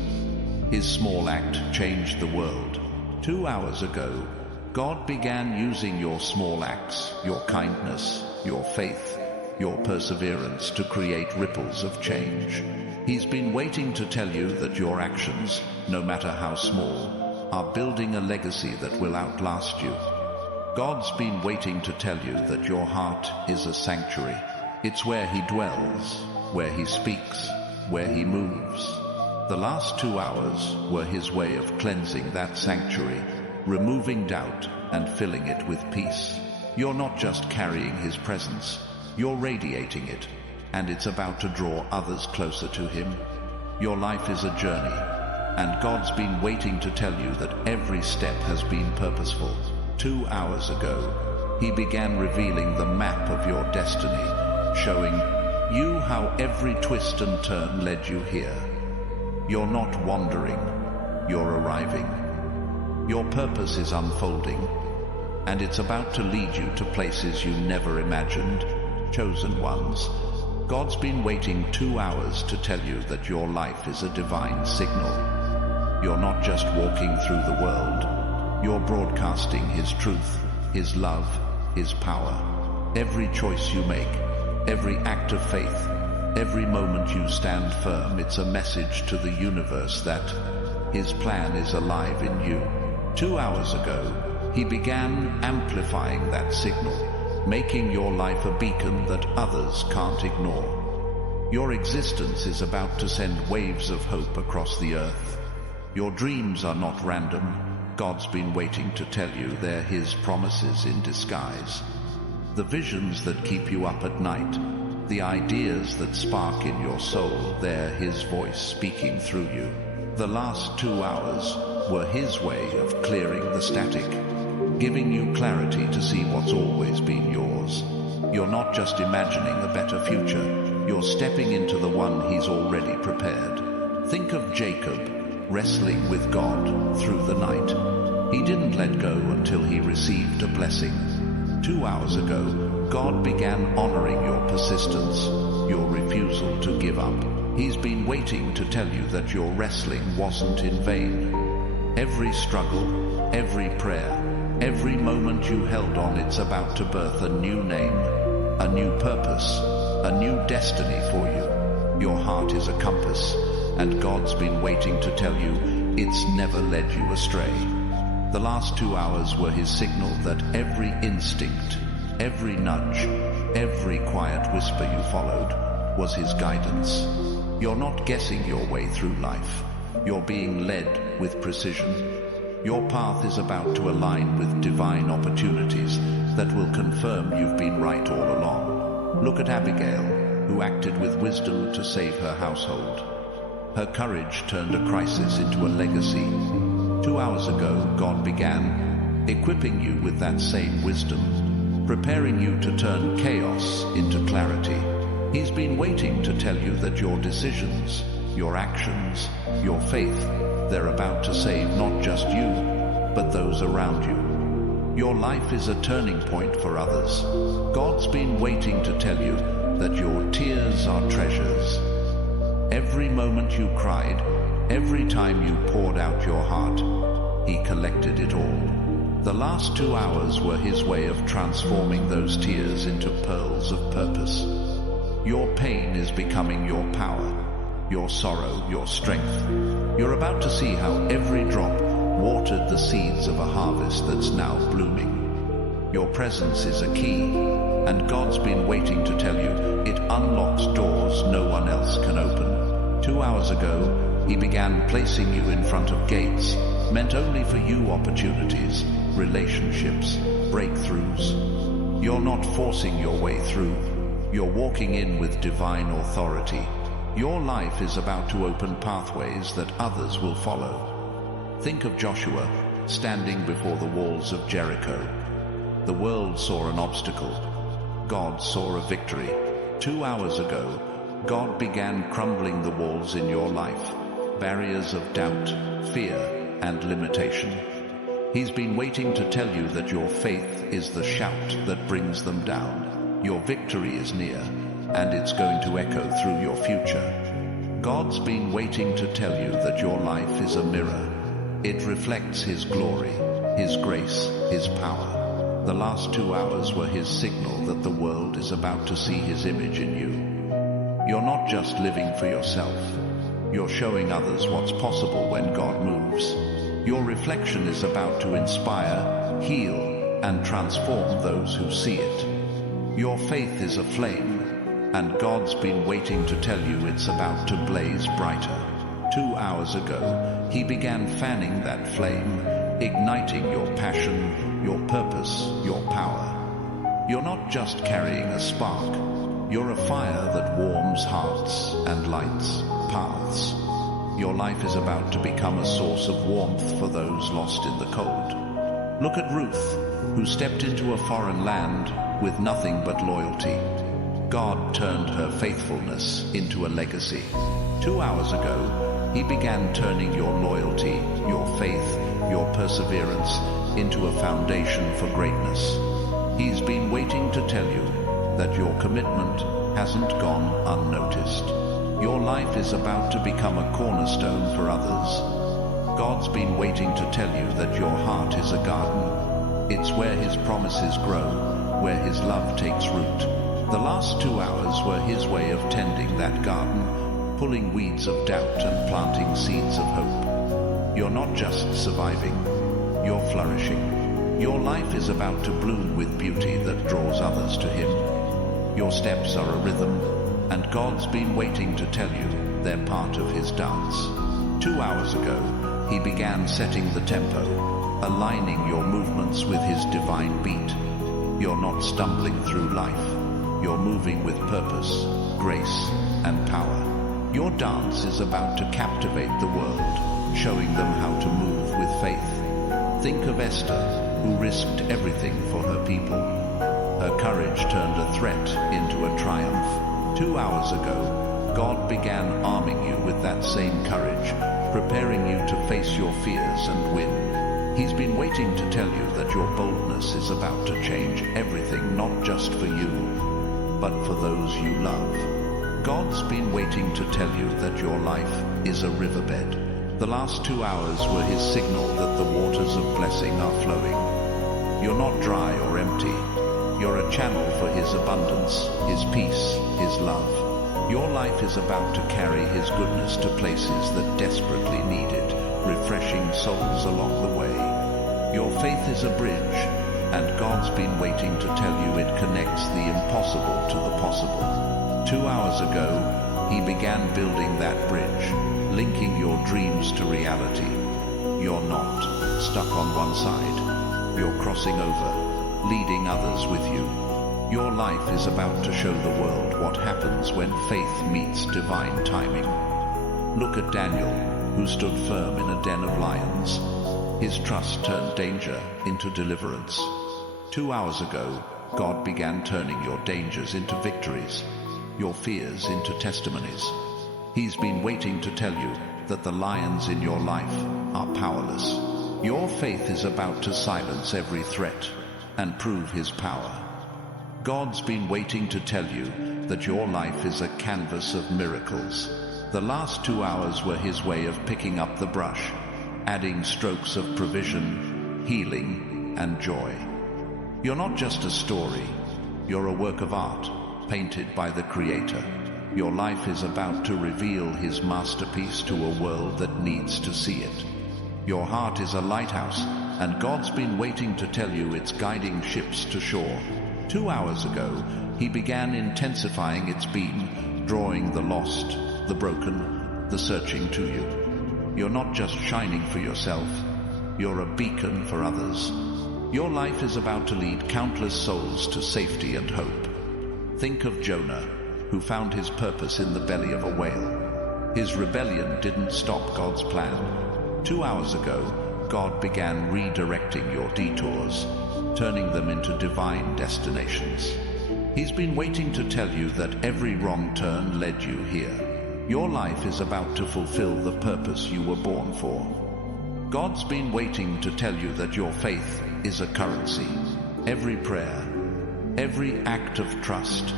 His small act changed the world. 2 hours ago, God began using your small acts, your kindness, your faith, your perseverance to create ripples of change. He's been waiting to tell you that your actions, no matter how small, are building a legacy that will outlast you. God's been waiting to tell you that your heart is a sanctuary. It's where he dwells, where he speaks, where he moves. The last 2 hours were his way of cleansing that sanctuary, removing doubt and filling it with peace. You're not just carrying his presence, you're radiating it, and it's about to draw others closer to him. Your life is a journey, and God's been waiting to tell you that every step has been purposeful. 2 hours ago, he began revealing the map of your destiny, showing you how every twist and turn led you here. You're not wandering, you're arriving. Your purpose is unfolding, and it's about to lead you to places you never imagined. Chosen ones, God's been waiting 2 hours to tell you that your life is a divine signal. You're not just walking through the world, you're broadcasting his truth, his love, his power. Every choice you make, every act of faith, every moment you stand firm, it's a message to the universe that his plan is alive in you. 2 hours ago, he began amplifying that signal, making your life a beacon that others can't ignore. Your existence is about to send waves of hope across the earth. Your dreams are not random. God's been waiting to tell you they're his promises in disguise. The visions that keep you up at night, the ideas that spark in your soul, they're his voice speaking through you. The last 2 hours were his way of clearing the static, giving you clarity to see what's always been yours. You're not just imagining a better future, you're stepping into the one he's already prepared. Think of Jacob wrestling with God through the night. He didn't let go until he received a blessing. 2 hours ago, God began honoring your persistence, your refusal to give up. He's been waiting to tell you that your wrestling wasn't in vain. Every struggle, every prayer, every moment you held on, it's about to birth a new name, a new purpose, a new destiny for you. Your heart is a compass, and God's been waiting to tell you it's never led you astray. The last 2 hours were his signal that every instinct, every nudge, every quiet whisper you followed was his guidance. You're not guessing your way through life. You're being led with precision. Your path is about to align with divine opportunities that will confirm you've been right all along. Look at Abigail, who acted with wisdom to save her household. Her courage turned a crisis into a legacy. 2 hours ago, God began equipping you with that same wisdom, preparing you to turn chaos into clarity. He's been waiting to tell you that your decisions, your actions, your faith, they're about to save not just you, but those around you. Your life is a turning point for others. God's been waiting to tell you that your tears are treasures. Every moment you cried, every time you poured out your heart, he collected it all. The last 2 hours were his way of transforming those tears into pearls of purpose. Your pain is becoming your power, your sorrow, your strength. You're about to see how every drop watered the seeds of a harvest that's now blooming. Your presence is a key, and God's been waiting to tell you it unlocks doors no one else can open. 2 hours ago, he began placing you in front of gates meant only for you, opportunities, relationships, breakthroughs. You're not forcing your way through. You're walking in with divine authority. Your life is about to open pathways that others will follow. Think of Joshua standing before the walls of Jericho. The world saw an obstacle. God saw a victory. 2 hours ago, God began crumbling the walls in your life, barriers of doubt, fear, and limitation. He's been waiting to tell you that your faith is the shout that brings them down. Your victory is near, and it's going to echo through your future. God's been waiting to tell you that your life is a mirror. It reflects his glory, his grace, his power. The last 2 hours were his signal that the world is about to see his image in you. You're not just living for yourself. You're showing others what's possible when God moves. Your reflection is about to inspire, heal, and transform those who see it. Your faith is a flame, and God's been waiting to tell you it's about to blaze brighter. 2 hours ago, he began fanning that flame, igniting your passion, your purpose, your power. You're not just carrying a spark. You're a fire that warms hearts and lights paths. Your life is about to become a source of warmth for those lost in the cold. Look at Ruth, who stepped into a foreign land with nothing but loyalty. God turned her faithfulness into a legacy. 2 hours ago, he began turning your loyalty, your faith, your perseverance into a foundation for greatness. He's been waiting to tell you that your commitment hasn't gone unnoticed. Your life is about to become a cornerstone for others. God's been waiting to tell you that your heart is a garden. It's where his promises grow, where his love takes root. The last 2 hours were his way of tending that garden, pulling weeds of doubt and planting seeds of hope. You're not just surviving, you're flourishing. Your life is about to bloom with beauty that draws others to him. Your steps are a rhythm, and God's been waiting to tell you they're part of his dance. 2 hours ago, he began setting the tempo, aligning your movements with his divine beat. You're not stumbling through life. You're moving with purpose, grace, and power. Your dance is about to captivate the world, showing them how to move with faith. Think of Esther, who risked everything for her people. Her courage turned a threat into a triumph. 2 hours ago, God began arming you with that same courage, preparing you to face your fears and win. He's been waiting to tell you that your boldness is about to change everything, not just for you, but for those you love. God's been waiting to tell you that your life is a riverbed. The last 2 hours were his signal that the waters of blessing are flowing. You're not dry or empty. You're a channel for his abundance, his peace, his love. Your life is about to carry his goodness to places that desperately need it, refreshing souls along the way. Your faith is a bridge, and God's been waiting to tell you it connects the impossible to the possible. 2 hours ago, he began building that bridge, linking your dreams to reality. You're not stuck on one side. You're crossing over, leading others with you. Your life is about to show the world what happens when faith meets divine timing. Look at Daniel, who stood firm in a den of lions. His trust turned danger into deliverance. 2 hours ago, God began turning your dangers into victories, your fears into testimonies. He's been waiting to tell you that the lions in your life are powerless. Your faith is about to silence every threat and prove his power. God's been waiting to tell you that your life is a canvas of miracles. The last 2 hours were his way of picking up the brush, adding strokes of provision, healing, and joy. You're not just a story, you're a work of art, painted by the Creator. Your life is about to reveal his masterpiece to a world that needs to see it. Your heart is a lighthouse, and God's been waiting to tell you it's guiding ships to shore. 2 hours ago, he began intensifying its beam, drawing the lost, the broken, the searching to you. You're not just shining for yourself, you're a beacon for others. Your life is about to lead countless souls to safety and hope. Think of Jonah, who found his purpose in the belly of a whale. His rebellion didn't stop God's plan. 2 hours ago, God began redirecting your detours, turning them into divine destinations. He's been waiting to tell you that every wrong turn led you here. Your life is about to fulfill the purpose you were born for. God's been waiting to tell you that your faith is a currency. Every prayer, every act of trust,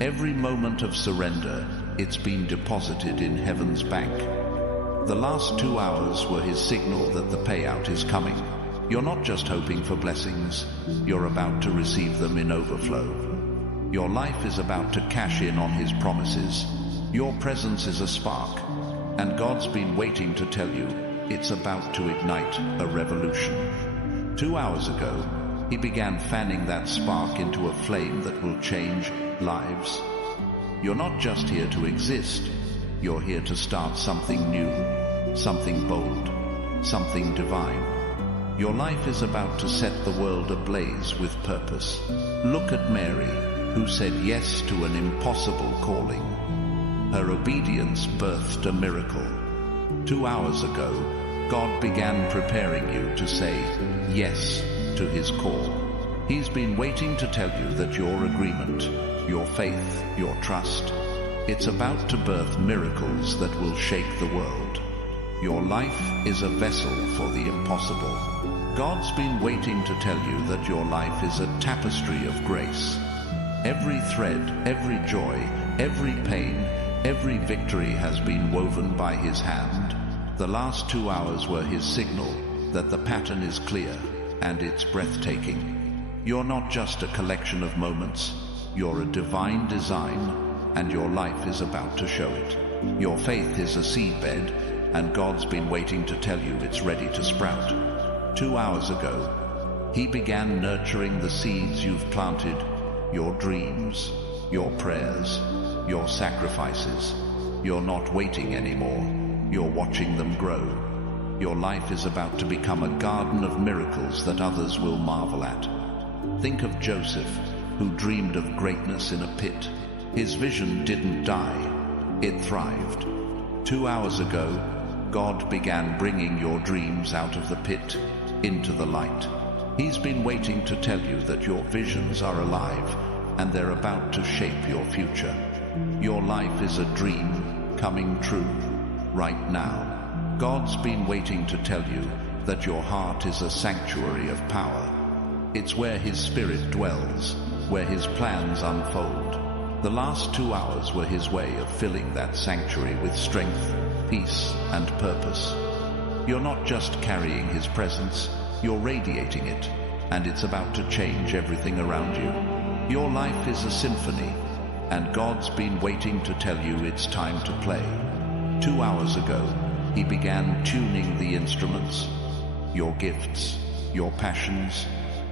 every moment of surrender, it's been deposited in heaven's bank. The last 2 hours were his signal that the payout is coming. You're not just hoping for blessings, you're about to receive them in overflow. Your life is about to cash in on his promises. Your presence is a spark, and God's been waiting to tell you it's about to ignite a revolution. 2 hours ago, he began fanning that spark into a flame that will change lives. You're not just here to exist, you're here to start something new, something bold, something divine. Your life is about to set the world ablaze with purpose. Look at Mary, who said yes to an impossible calling. Her obedience birthed a miracle. 2 hours ago, God began preparing you to say yes to his call. He's been waiting to tell you that your agreement, your faith, your trust, it's about to birth miracles that will shake the world. Your life is a vessel for the impossible. God's been waiting to tell you that your life is a tapestry of grace. Every thread, every joy, every pain, every victory has been woven by his hand. The last 2 hours were his signal that the pattern is clear and it's breathtaking. You're not just a collection of moments, you're a divine design, and your life is about to show it. Your faith is a seedbed, and God's been waiting to tell you it's ready to sprout. 2 hours ago, he began nurturing the seeds you've planted, your dreams, your prayers, your sacrifices. You're not waiting anymore, you're watching them grow. Your life is about to become a garden of miracles that others will marvel at. Think of Joseph, who dreamed of greatness in a pit. His vision didn't die, it thrived. 2 hours ago, God began bringing your dreams out of the pit into the light. He's been waiting to tell you that your visions are alive and they're about to shape your future. Your life is a dream coming true right now. God's been waiting to tell you that your heart is a sanctuary of power. It's where his spirit dwells, where his plans unfold. The last 2 hours were his way of filling that sanctuary with strength, peace, and purpose. You're not just carrying his presence, you're radiating it, and it's about to change everything around you. Your life is a symphony, and God's been waiting to tell you it's time to play. 2 hours ago, he began tuning the instruments, your gifts, your passions,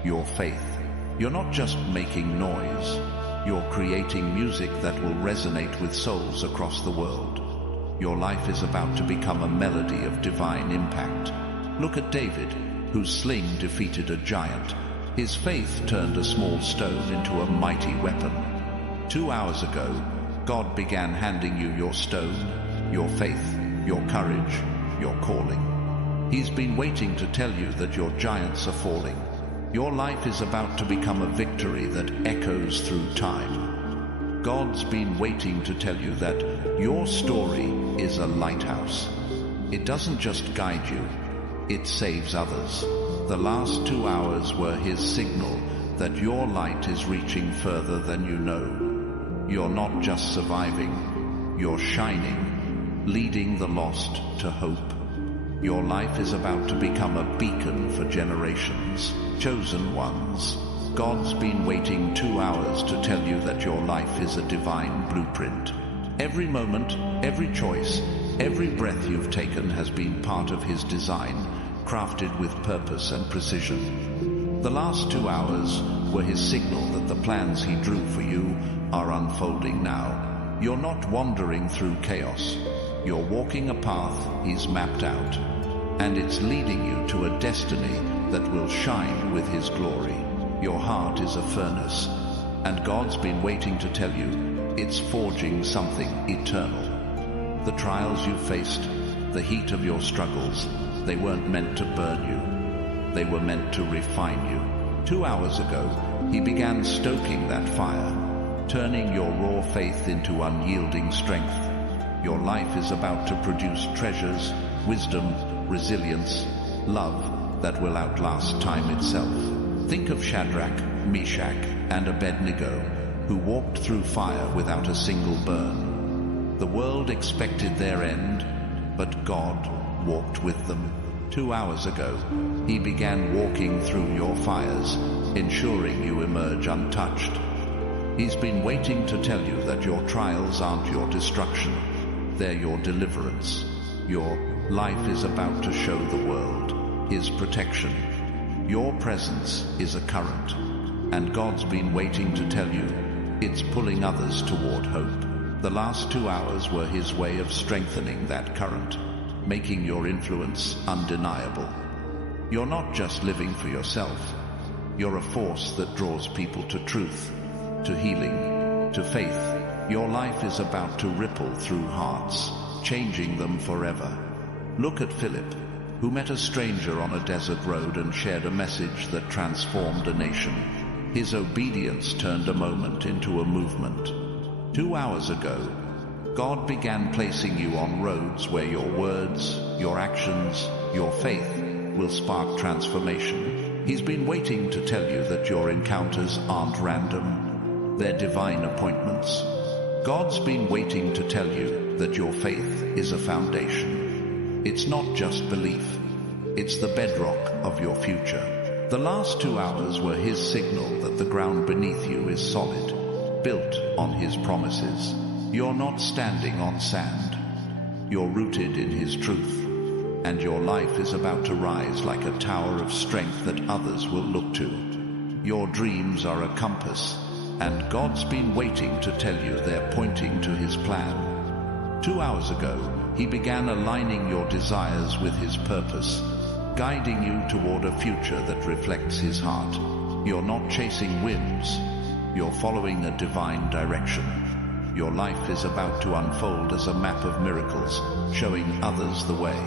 your faith. You're not just making noise, you're creating music that will resonate with souls across the world. Your life is about to become a melody of divine impact. Look at David, whose sling defeated a giant. His faith turned a small stone into a mighty weapon. 2 hours ago, God began handing you your stone, your faith, your courage, your calling. He's been waiting to tell you that your giants are falling. Your life is about to become a victory that echoes through time. God's been waiting to tell you that your story is a lighthouse. It doesn't just guide you, it saves others. The last 2 hours were his signal that your light is reaching further than you know. You're not just surviving, you're shining, leading the lost to hope. Your life is about to become a beacon for generations, chosen ones. God's been waiting 2 hours to tell you that your life is a divine blueprint. Every moment, every choice, every breath you've taken has been part of his design, crafted with purpose and precision. The last 2 hours were his signal that the plans he drew for you are unfolding now. You're not wandering through chaos. You're walking a path he's mapped out, and it's leading you to a destiny that will shine with his glory. Your heart is a furnace, and God's been waiting to tell you it's forging something eternal. The trials you faced, the heat of your struggles, they weren't meant to burn you. They were meant to refine you. 2 hours ago, he began stoking that fire, turning your raw faith into unyielding strength. Your life is about to produce treasures, wisdom, resilience, love that will outlast time itself. Think of Shadrach, Meshach, and Abednego, who walked through fire without a single burn. The world expected their end, but God walked with them. 2 hours ago, he began walking through your fires, ensuring you emerge untouched. He's been waiting to tell you that your trials aren't your destruction. They're your deliverance. Your life is about to show the world his protection. Your presence is a current, and God's been waiting to tell you it's pulling others toward hope. The last 2 hours were his way of strengthening that current, making your influence undeniable. You're not just living for yourself. You're a force that draws people to truth, to healing, to faith. Your life is about to ripple through hearts, changing them forever. Look at Philip, who met a stranger on a desert road and shared a message that transformed a nation. His obedience turned a moment into a movement. 2 hours ago, God began placing you on roads where your words, your actions, your faith will spark transformation. He's been waiting to tell you that your encounters aren't random. They're divine appointments. God's been waiting to tell you that your faith is a foundation. It's not just belief. It's the bedrock of your future. The last 2 hours were his signal that the ground beneath you is solid, built on his promises. You're not standing on sand. You're rooted in his truth, and your life is about to rise like a tower of strength that others will look to. Your dreams are a compass, and God's been waiting to tell you they're pointing to his plan. 2 hours ago, he began aligning your desires with his purpose, guiding you toward a future that reflects his heart. You're not chasing whims. You're following a divine direction. Your life is about to unfold as a map of miracles, showing others the way.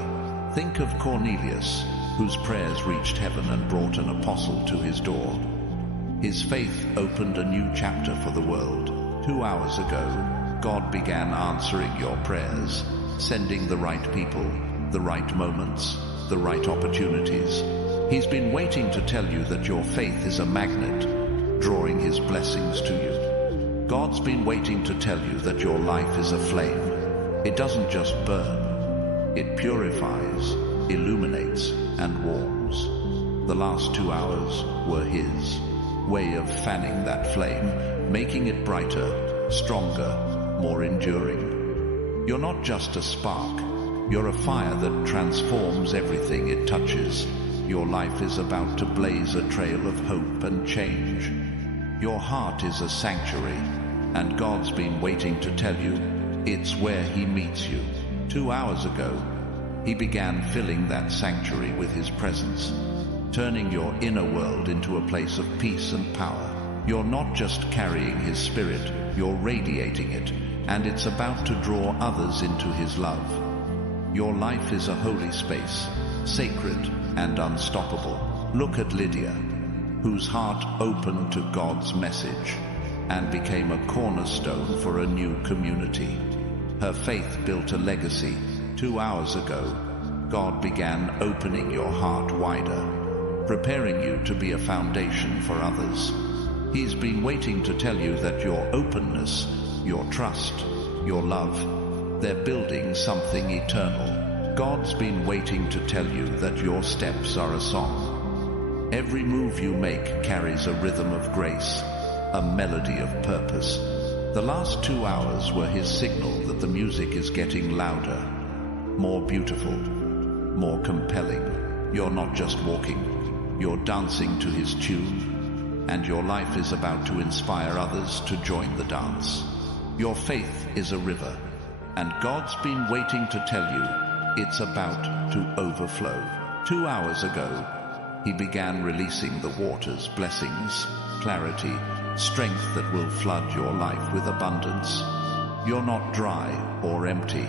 Think of Cornelius, whose prayers reached heaven and brought an apostle to his door. His faith opened a new chapter for the world. 2 hours ago, God began answering your prayers, sending the right people, the right moments, the right opportunities. He's been waiting to tell you that your faith is a magnet, drawing his blessings to you. God's been waiting to tell you that your life is a flame. It doesn't just burn. It purifies, illuminates, and warms. The last 2 hours were His way of fanning that flame, making it brighter, stronger, more enduring. You're not just a spark. You're a fire that transforms everything it touches. Your life is about to blaze a trail of hope and change. Your heart is a sanctuary, and God's been waiting to tell you it's where He meets you. 2 hours ago, He began filling that sanctuary with His presence, turning your inner world into a place of peace and power. You're not just carrying His Spirit, you're radiating it, and it's about to draw others into His love. Your life is a holy space, sacred and unstoppable. Look at Lydia, whose heart opened to God's message and became a cornerstone for a new community. Her faith built a legacy. 2 hours ago, God began opening your heart wider, preparing you to be a foundation for others. He's been waiting to tell you that your openness, your trust, your love, they're building something eternal. God's been waiting to tell you that your steps are a song. Every move you make carries a rhythm of grace, a melody of purpose. The last 2 hours were His signal that the music is getting louder, more beautiful, more compelling. You're not just walking, you're dancing to His tune, and your life is about to inspire others to join the dance. Your faith is a river, and God's been waiting to tell you it's about to overflow. 2 hours ago, He began releasing the water's blessings, clarity, strength that will flood your life with abundance. You're not dry or empty.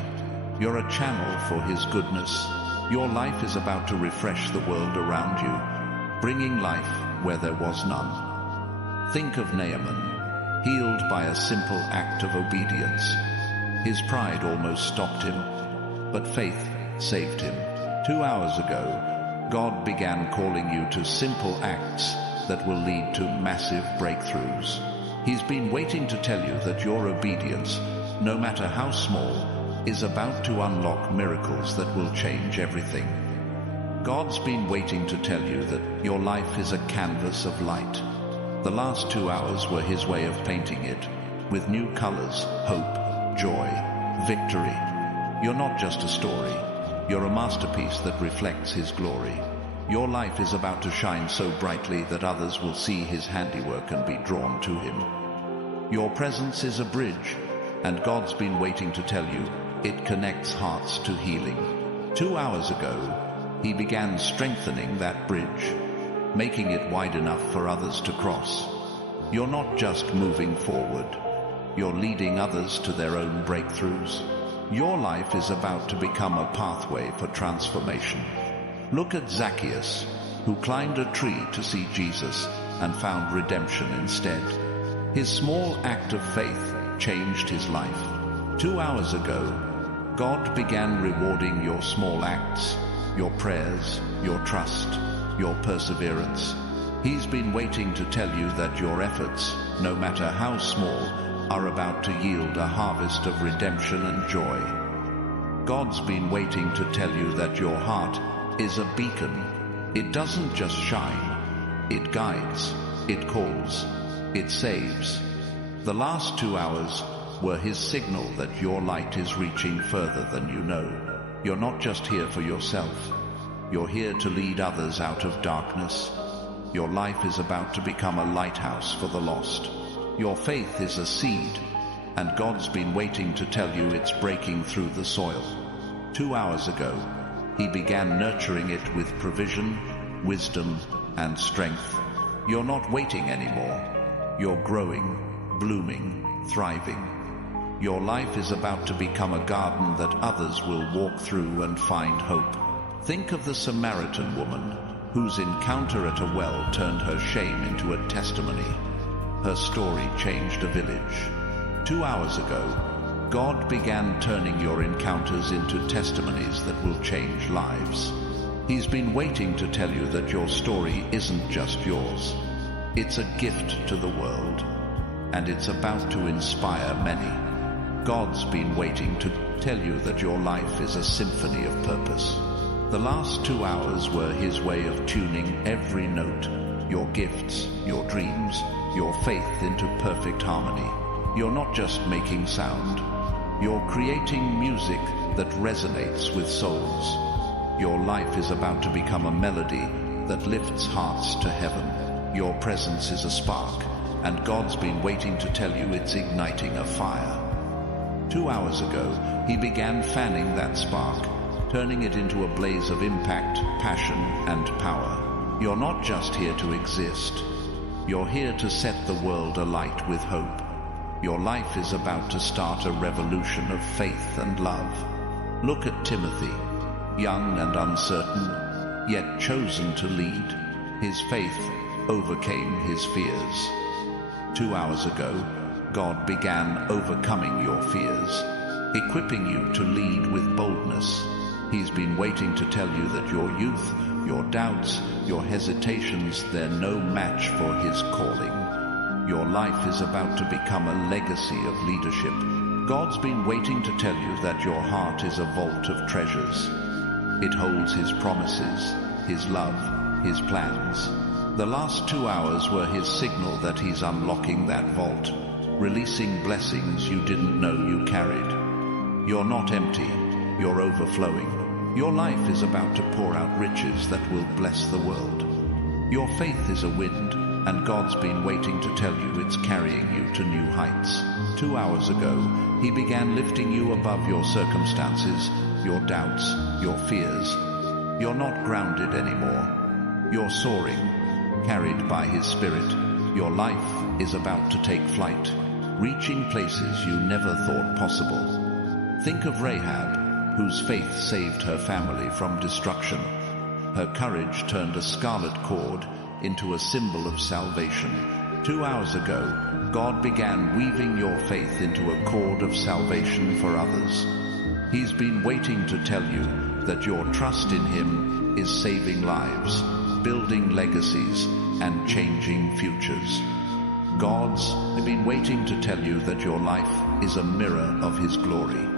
You're a channel for His goodness. Your life is about to refresh the world around you, bringing life where there was none. Think of Naaman, healed by a simple act of obedience. His pride almost stopped him, but faith saved him. 2 hours ago, God began calling you to simple acts that will lead to massive breakthroughs. He's been waiting to tell you that your obedience, no matter how small, is about to unlock miracles that will change everything. God's been waiting to tell you that your life is a canvas of light. The last 2 hours were His way of painting it with new colors, hope, joy, victory. You're not just a story. You're a masterpiece that reflects His glory. Your life is about to shine so brightly that others will see His handiwork and be drawn to Him. Your presence is a bridge, and God's been waiting to tell you it connects hearts to healing. 2 hours ago, He began strengthening that bridge, making it wide enough for others to cross. You're not just moving forward. You're leading others to their own breakthroughs. Your life is about to become a pathway for transformation. Look at Zacchaeus, who climbed a tree to see Jesus and found redemption instead. His small act of faith changed his life. 2 hours ago, God began rewarding your small acts, your prayers, your trust, your perseverance. He's been waiting to tell you that your efforts, no matter how small, are about to yield a harvest of redemption and joy. God's been waiting to tell you that your heart is a beacon. It doesn't just shine, it guides, it calls, it saves. The last 2 hours were His signal that your light is reaching further than you know. You're not just here for yourself. You're here to lead others out of darkness. Your life is about to become a lighthouse for the lost. Your faith is a seed, and God's been waiting to tell you it's breaking through the soil. 2 hours ago, He began nurturing it with provision, wisdom, and strength. You're not waiting anymore. You're growing, blooming, thriving. Your life is about to become a garden that others will walk through and find hope. Think of the Samaritan woman, whose encounter at a well turned her shame into a testimony. Her story changed a village. 2 hours ago, God began turning your encounters into testimonies that will change lives. He's been waiting to tell you that your story isn't just yours. It's a gift to the world. and it's about to inspire many. God's been waiting to tell you that your life is a symphony of purpose. The last 2 hours were his way of tuning every note, your gifts, your dreams, your faith into perfect harmony. You're not just making sound. You're creating music that resonates with souls. Your life is about to become a melody that lifts hearts to heaven. Your presence is a spark, and God's been waiting to tell you it's igniting a fire. 2 hours ago, he began fanning that spark, turning it into a blaze of impact, passion, and power. You're not just here to exist. You're here to set the world alight with hope. Your life is about to start a revolution of faith and love. Look at Timothy, young and uncertain, yet chosen to lead. His faith overcame his fears. 2 hours ago, God began overcoming your fears, equipping you to lead with boldness. He's been waiting to tell you that your youth, your doubts, your hesitations, they're no match for his calling. Your life is about to become a legacy of leadership. God's been waiting to tell you that your heart is a vault of treasures. It holds his promises, his love, his plans. The last 2 hours were his signal that he's unlocking that vault, releasing blessings you didn't know you carried. You're not empty, you're overflowing. Your life is about to pour out riches that will bless the world. Your faith is a wind, and God's been waiting to tell you it's carrying you to new heights. 2 hours ago, he began lifting you above your circumstances, your doubts, your fears. You're not grounded anymore. You're soaring, carried by his spirit. Your life is about to take flight, reaching places you never thought possible. Think of Rahab, whose faith saved her family from destruction. Her courage turned a scarlet cord into a symbol of salvation. 2 hours ago, God began weaving your faith into a cord of salvation for others. He's been waiting to tell you that your trust in him is saving lives, building legacies, and changing futures. God's been waiting to tell you that your life is a mirror of his glory.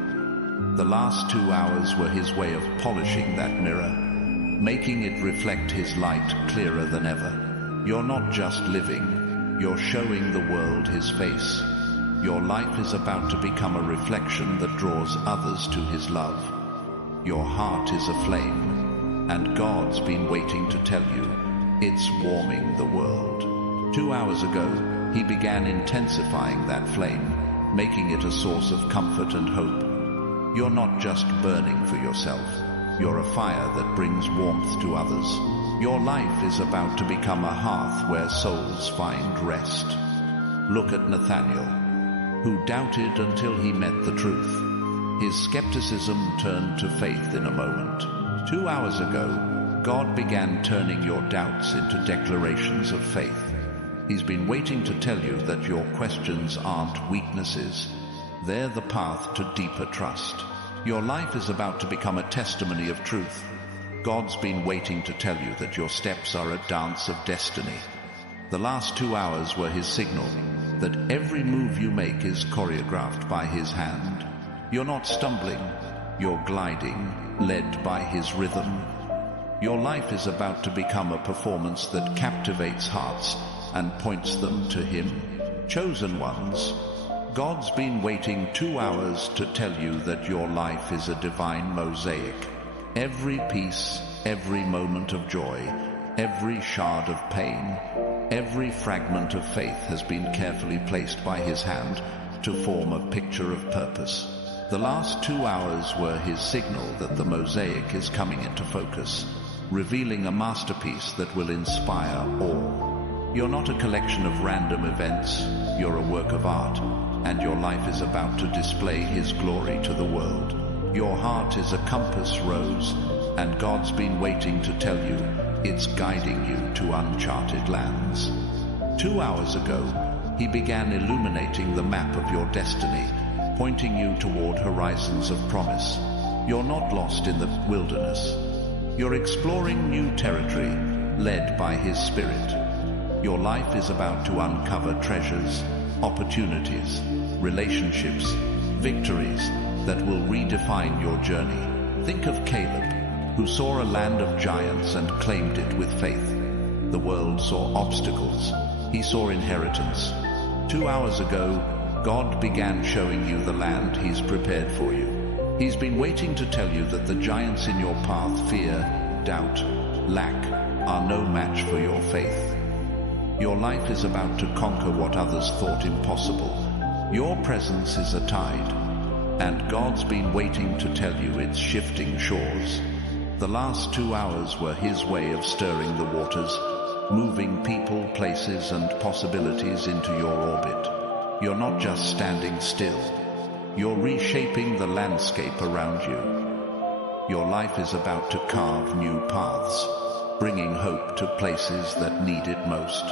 The last 2 hours were his way of polishing that mirror, making it reflect his light clearer than ever. You're not just living, you're showing the world his face. Your life is about to become a reflection that draws others to his love. Your heart is aflame, and God's been waiting to tell you it's warming the world. 2 hours ago, he began intensifying that flame, making it a source of comfort and hope. You're not just burning for yourself. You're a fire that brings warmth to others. Your life is about to become a hearth where souls find rest. Look at Nathaniel, who doubted until he met the truth. His skepticism turned to faith in a moment. 2 hours ago, God began turning your doubts into declarations of faith. He's been waiting to tell you that your questions aren't weaknesses. They're the path to deeper trust. Your life is about to become a testimony of truth. God's been waiting to tell you that your steps are a dance of destiny. The last 2 hours were his signal that every move you make is choreographed by his hand. You're not stumbling, you're gliding, led by his rhythm. Your life is about to become a performance that captivates hearts and points them to him. Chosen ones, God's been waiting 2 hours to tell you that your life is a divine mosaic. Every piece, every moment of joy, every shard of pain, every fragment of faith has been carefully placed by his hand to form a picture of purpose. The last 2 hours were his signal that the mosaic is coming into focus, revealing a masterpiece that will inspire awe. You're not a collection of random events, you're a work of art, and your life is about to display his glory to the world. Your heart is a compass rose, and God's been waiting to tell you it's guiding you to uncharted lands. 2 hours ago, he began illuminating the map of your destiny, pointing you toward horizons of promise. You're not lost in the wilderness. You're exploring new territory, led by his spirit. Your life is about to uncover treasures, opportunities, relationships, victories that will redefine your journey. Think of Caleb, who saw a land of giants and claimed it with faith. The world saw obstacles. He saw inheritance. 2 hours ago, God began showing you the land He's prepared for you. He's been waiting to tell you that the giants in your path, fear, doubt, lack, are no match for your faith. Your life is about to conquer what others thought impossible. Your presence is a tide, and God's been waiting to tell you it's shifting shores. The last 2 hours were His way of stirring the waters, moving people, places, and possibilities into your orbit. You're not just standing still. You're reshaping the landscape around you. Your life is about to carve new paths, bringing hope to places that need it most.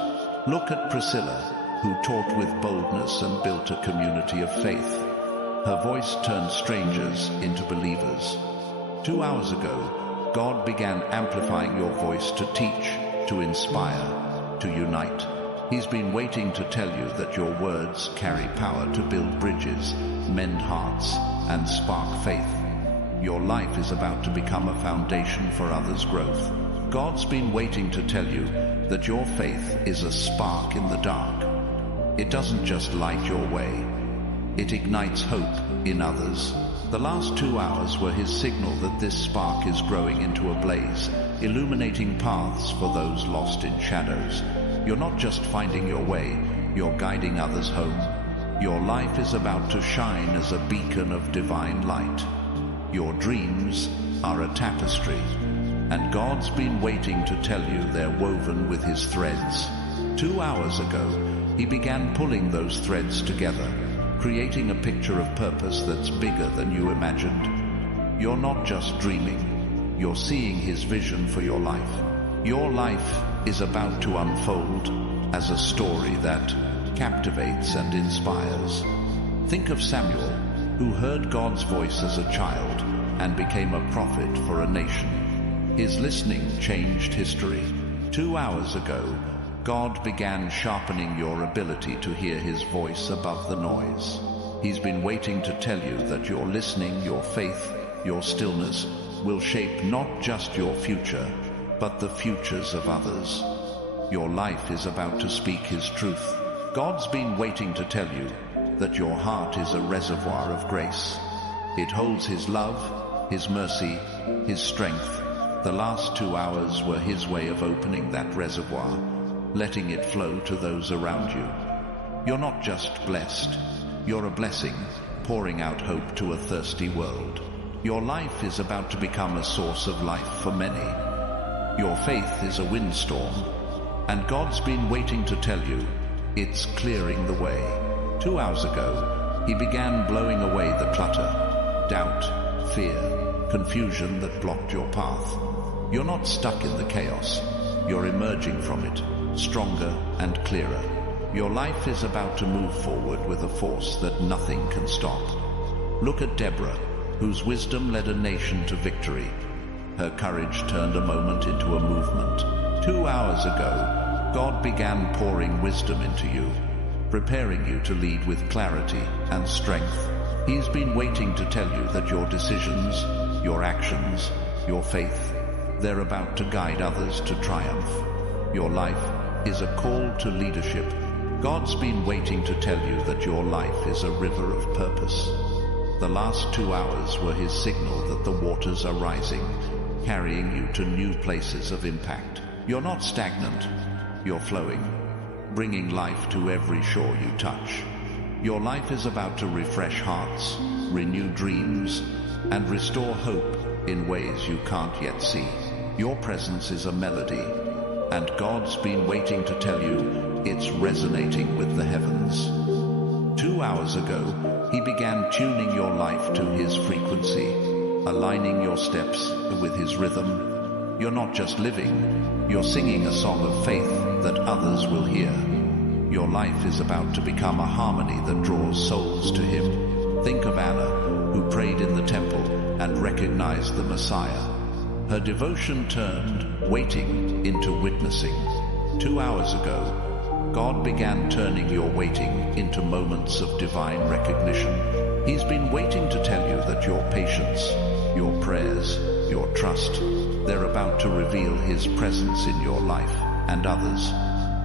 Look at Priscilla, who taught with boldness and built a community of faith. Her voice turned strangers into believers. 2 hours ago, God began amplifying your voice to teach, to inspire, to unite. He's been waiting to tell you that your words carry power to build bridges, mend hearts, and spark faith. Your life is about to become a foundation for others' growth. God's been waiting to tell you that your faith is a spark in the dark. It doesn't just light your way. It ignites hope in others. The last 2 hours were His signal that this spark is growing into a blaze, illuminating paths for those lost in shadows. You're not just finding your way, you're guiding others home. Your life is about to shine as a beacon of divine light. Your dreams are a tapestry, and God's been waiting to tell you they're woven with His threads. 2 hours ago, He began pulling those threads together, creating a picture of purpose that's bigger than you imagined. You're not just dreaming, you're seeing His vision for your life. Your life is about to unfold as a story that captivates and inspires. Think of Samuel, who heard God's voice as a child and became a prophet for a nation. His listening changed history. 2 hours ago, God began sharpening your ability to hear His voice above the noise. He's been waiting to tell you that your listening, your faith, your stillness will shape not just your future, but the futures of others. Your life is about to speak His truth. God's been waiting to tell you that your heart is a reservoir of grace. It holds His love, His mercy, His strength. The last 2 hours were His way of opening that reservoir, letting it flow to those around you. You're not just blessed, you're a blessing, pouring out hope to a thirsty world. Your life is about to become a source of life for many. Your faith is a windstorm, and God's been waiting to tell you it's clearing the way. 2 hours ago, He began blowing away the clutter, doubt, fear, confusion that blocked your path. You're not stuck in the chaos, you're emerging from it, stronger and clearer. Your life is about to move forward with a force that nothing can stop. Look at Deborah, whose wisdom led a nation to victory. Her courage turned a moment into a movement. 2 hours ago, God began pouring wisdom into you, preparing you to lead with clarity and strength. He's been waiting to tell you that your decisions, your actions, your faith, they're about to guide others to triumph. Your life is a call to leadership. God's been waiting to tell you that your life is a river of purpose. The last 2 hours were His signal that the waters are rising, carrying you to new places of impact. You're not stagnant, you're flowing, bringing life to every shore you touch. Your life is about to refresh hearts, renew dreams, and restore hope in ways you can't yet see. Your presence is a melody, and God's been waiting to tell you it's resonating with the heavens. 2 hours ago, He began tuning your life to His frequency, aligning your steps with His rhythm. You're not just living, you're singing a song of faith that others will hear. Your life is about to become a harmony that draws souls to Him. Think of Anna, who prayed in the temple and recognized the Messiah. Her devotion turned waiting into witnessing. 2 hours ago, God began turning your waiting into moments of divine recognition. He's been waiting to tell you that your patience, your prayers, your trust, they're about to reveal His presence in your life and others.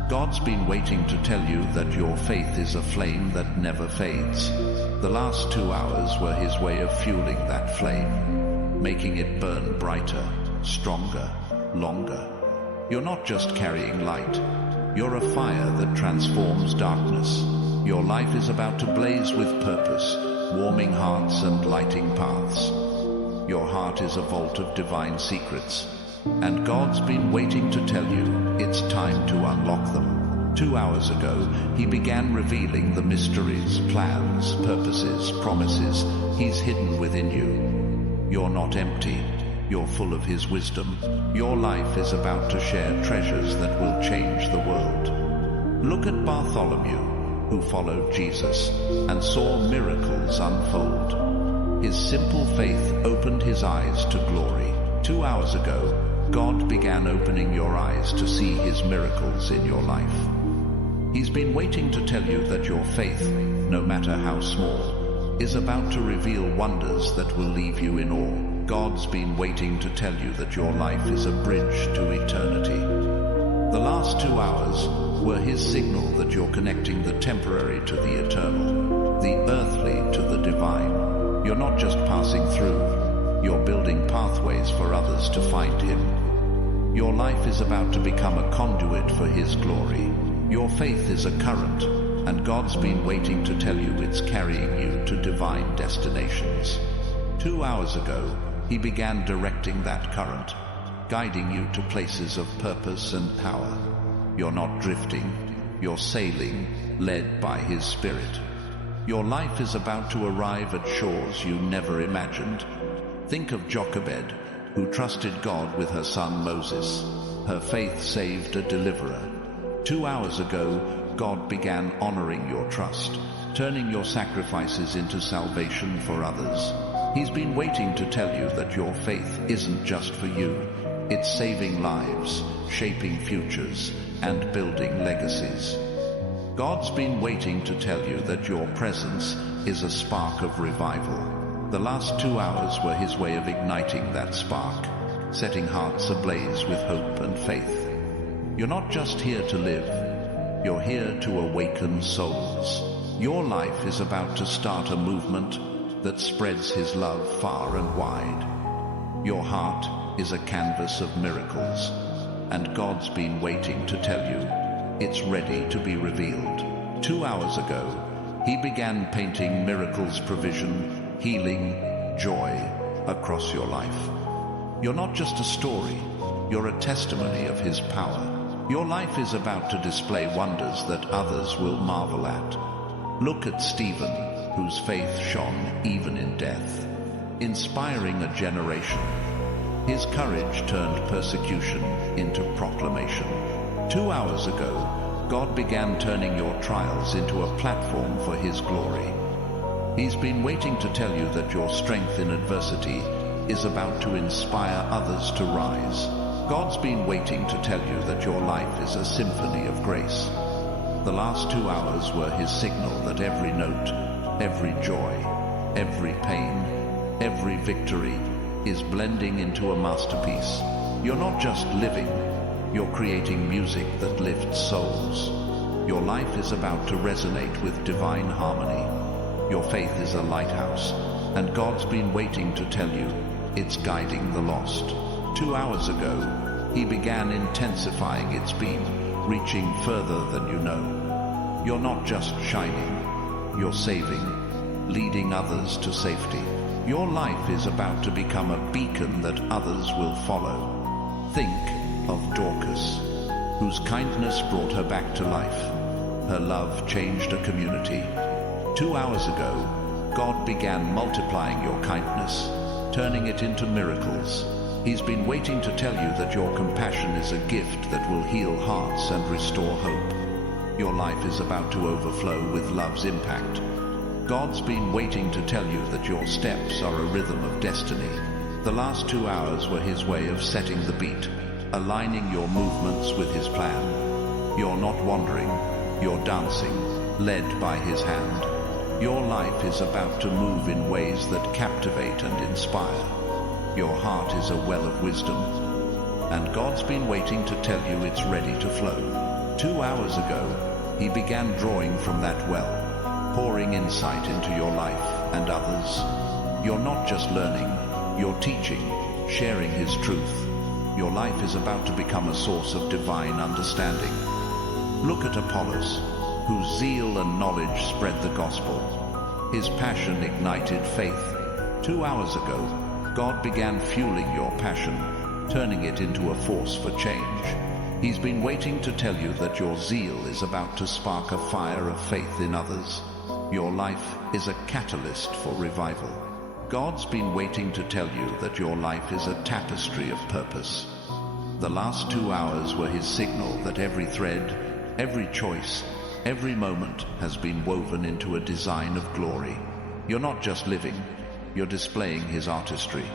God's been waiting to tell you that your faith is a flame that never fades. The last 2 hours were His way of fueling that flame, making it burn brighter, stronger, longer. You're not just carrying light. You're a fire that transforms darkness. Your life is about to blaze with purpose, warming hearts and lighting paths. Your heart is a vault of divine secrets, and God's been waiting to tell you it's time to unlock them. 2 hours ago, He began revealing the mysteries, plans, purposes, promises He's hidden within you. You're not empty. You're full of His wisdom. Your life is about to share treasures that will change the world. Look at Bartholomew, who followed Jesus and saw miracles unfold. His simple faith opened his eyes to glory. 2 hours ago, God began opening your eyes to see His miracles in your life. He's been waiting to tell you that your faith, no matter how small, is about to reveal wonders that will leave you in awe. God's been waiting to tell you that your life is a bridge to eternity. The last 2 hours were His signal that you're connecting the temporary to the eternal, the earthly to the divine. You're not just passing through, you're building pathways for others to find Him. Your life is about to become a conduit for His glory. Your faith is a current, and God's been waiting to tell you it's carrying you to divine destinations. 2 hours ago, He began directing that current, guiding you to places of purpose and power. You're not drifting, you're sailing, led by His Spirit. Your life is about to arrive at shores you never imagined. Think of Jochebed, who trusted God with her son Moses. Her faith saved a deliverer. 2 hours ago, God began honoring your trust, turning your sacrifices into salvation for others. He's been waiting to tell you that your faith isn't just for you. It's saving lives, shaping futures, and building legacies. God's been waiting to tell you that your presence is a spark of revival. The last 2 hours were His way of igniting that spark, setting hearts ablaze with hope and faith. You're not just here to live, you're here to awaken souls. Your life is about to start a movement that spreads His love far and wide. Your heart is a canvas of miracles, and God's been waiting to tell you it's ready to be revealed. 2 hours ago, He began painting miracles, provision, healing, joy across your life. You're not just a story, you're a testimony of His power. Your life is about to display wonders that others will marvel at. Look at Stephen, whose faith shone even in death, inspiring a generation. His courage turned persecution into proclamation. 2 hours ago, God began turning your trials into a platform for His glory. He's been waiting to tell you that your strength in adversity is about to inspire others to rise. God's been waiting to tell you that your life is a symphony of grace. The last 2 hours were His signal that every note, every joy, every pain, every victory is blending into a masterpiece. You're not just living, you're creating music that lifts souls. Your life is about to resonate with divine harmony. Your faith is a lighthouse, and God's been waiting to tell you it's guiding the lost. 2 hours ago, He began intensifying its beam, reaching further than you know. You're not just shining, you're saving, leading others to safety. Your life is about to become a beacon that others will follow. Think of Dorcas, whose kindness brought her back to life. Her love changed a community. 2 hours ago, God began multiplying your kindness, turning it into miracles. He's been waiting to tell you that your compassion is a gift that will heal hearts and restore hope. Your life is about to overflow with love's impact. God's been waiting to tell you that your steps are a rhythm of destiny. The last 2 hours were His way of setting the beat, aligning your movements with His plan. You're not wandering, you're dancing, led by his hand. Your life is about to move in ways that captivate and inspire. Your heart is a well of wisdom, and God's been waiting to tell you it's ready to flow. 2 hours ago, he began drawing from that well, pouring insight into your life and others. You're not just learning, you're teaching, sharing his truth. Your life is about to become a source of divine understanding. Look at Apollos, whose zeal and knowledge spread the gospel. His passion ignited faith. 2 hours ago, God began fueling your passion, turning it into a force for change. He's been waiting to tell you that your zeal is about to spark a fire of faith in others. Your life is a catalyst for revival. God's been waiting to tell you that your life is a tapestry of purpose. The last 2 hours were his signal that every thread, every choice, every moment has been woven into a design of glory. You're not just living, you're displaying his artistry.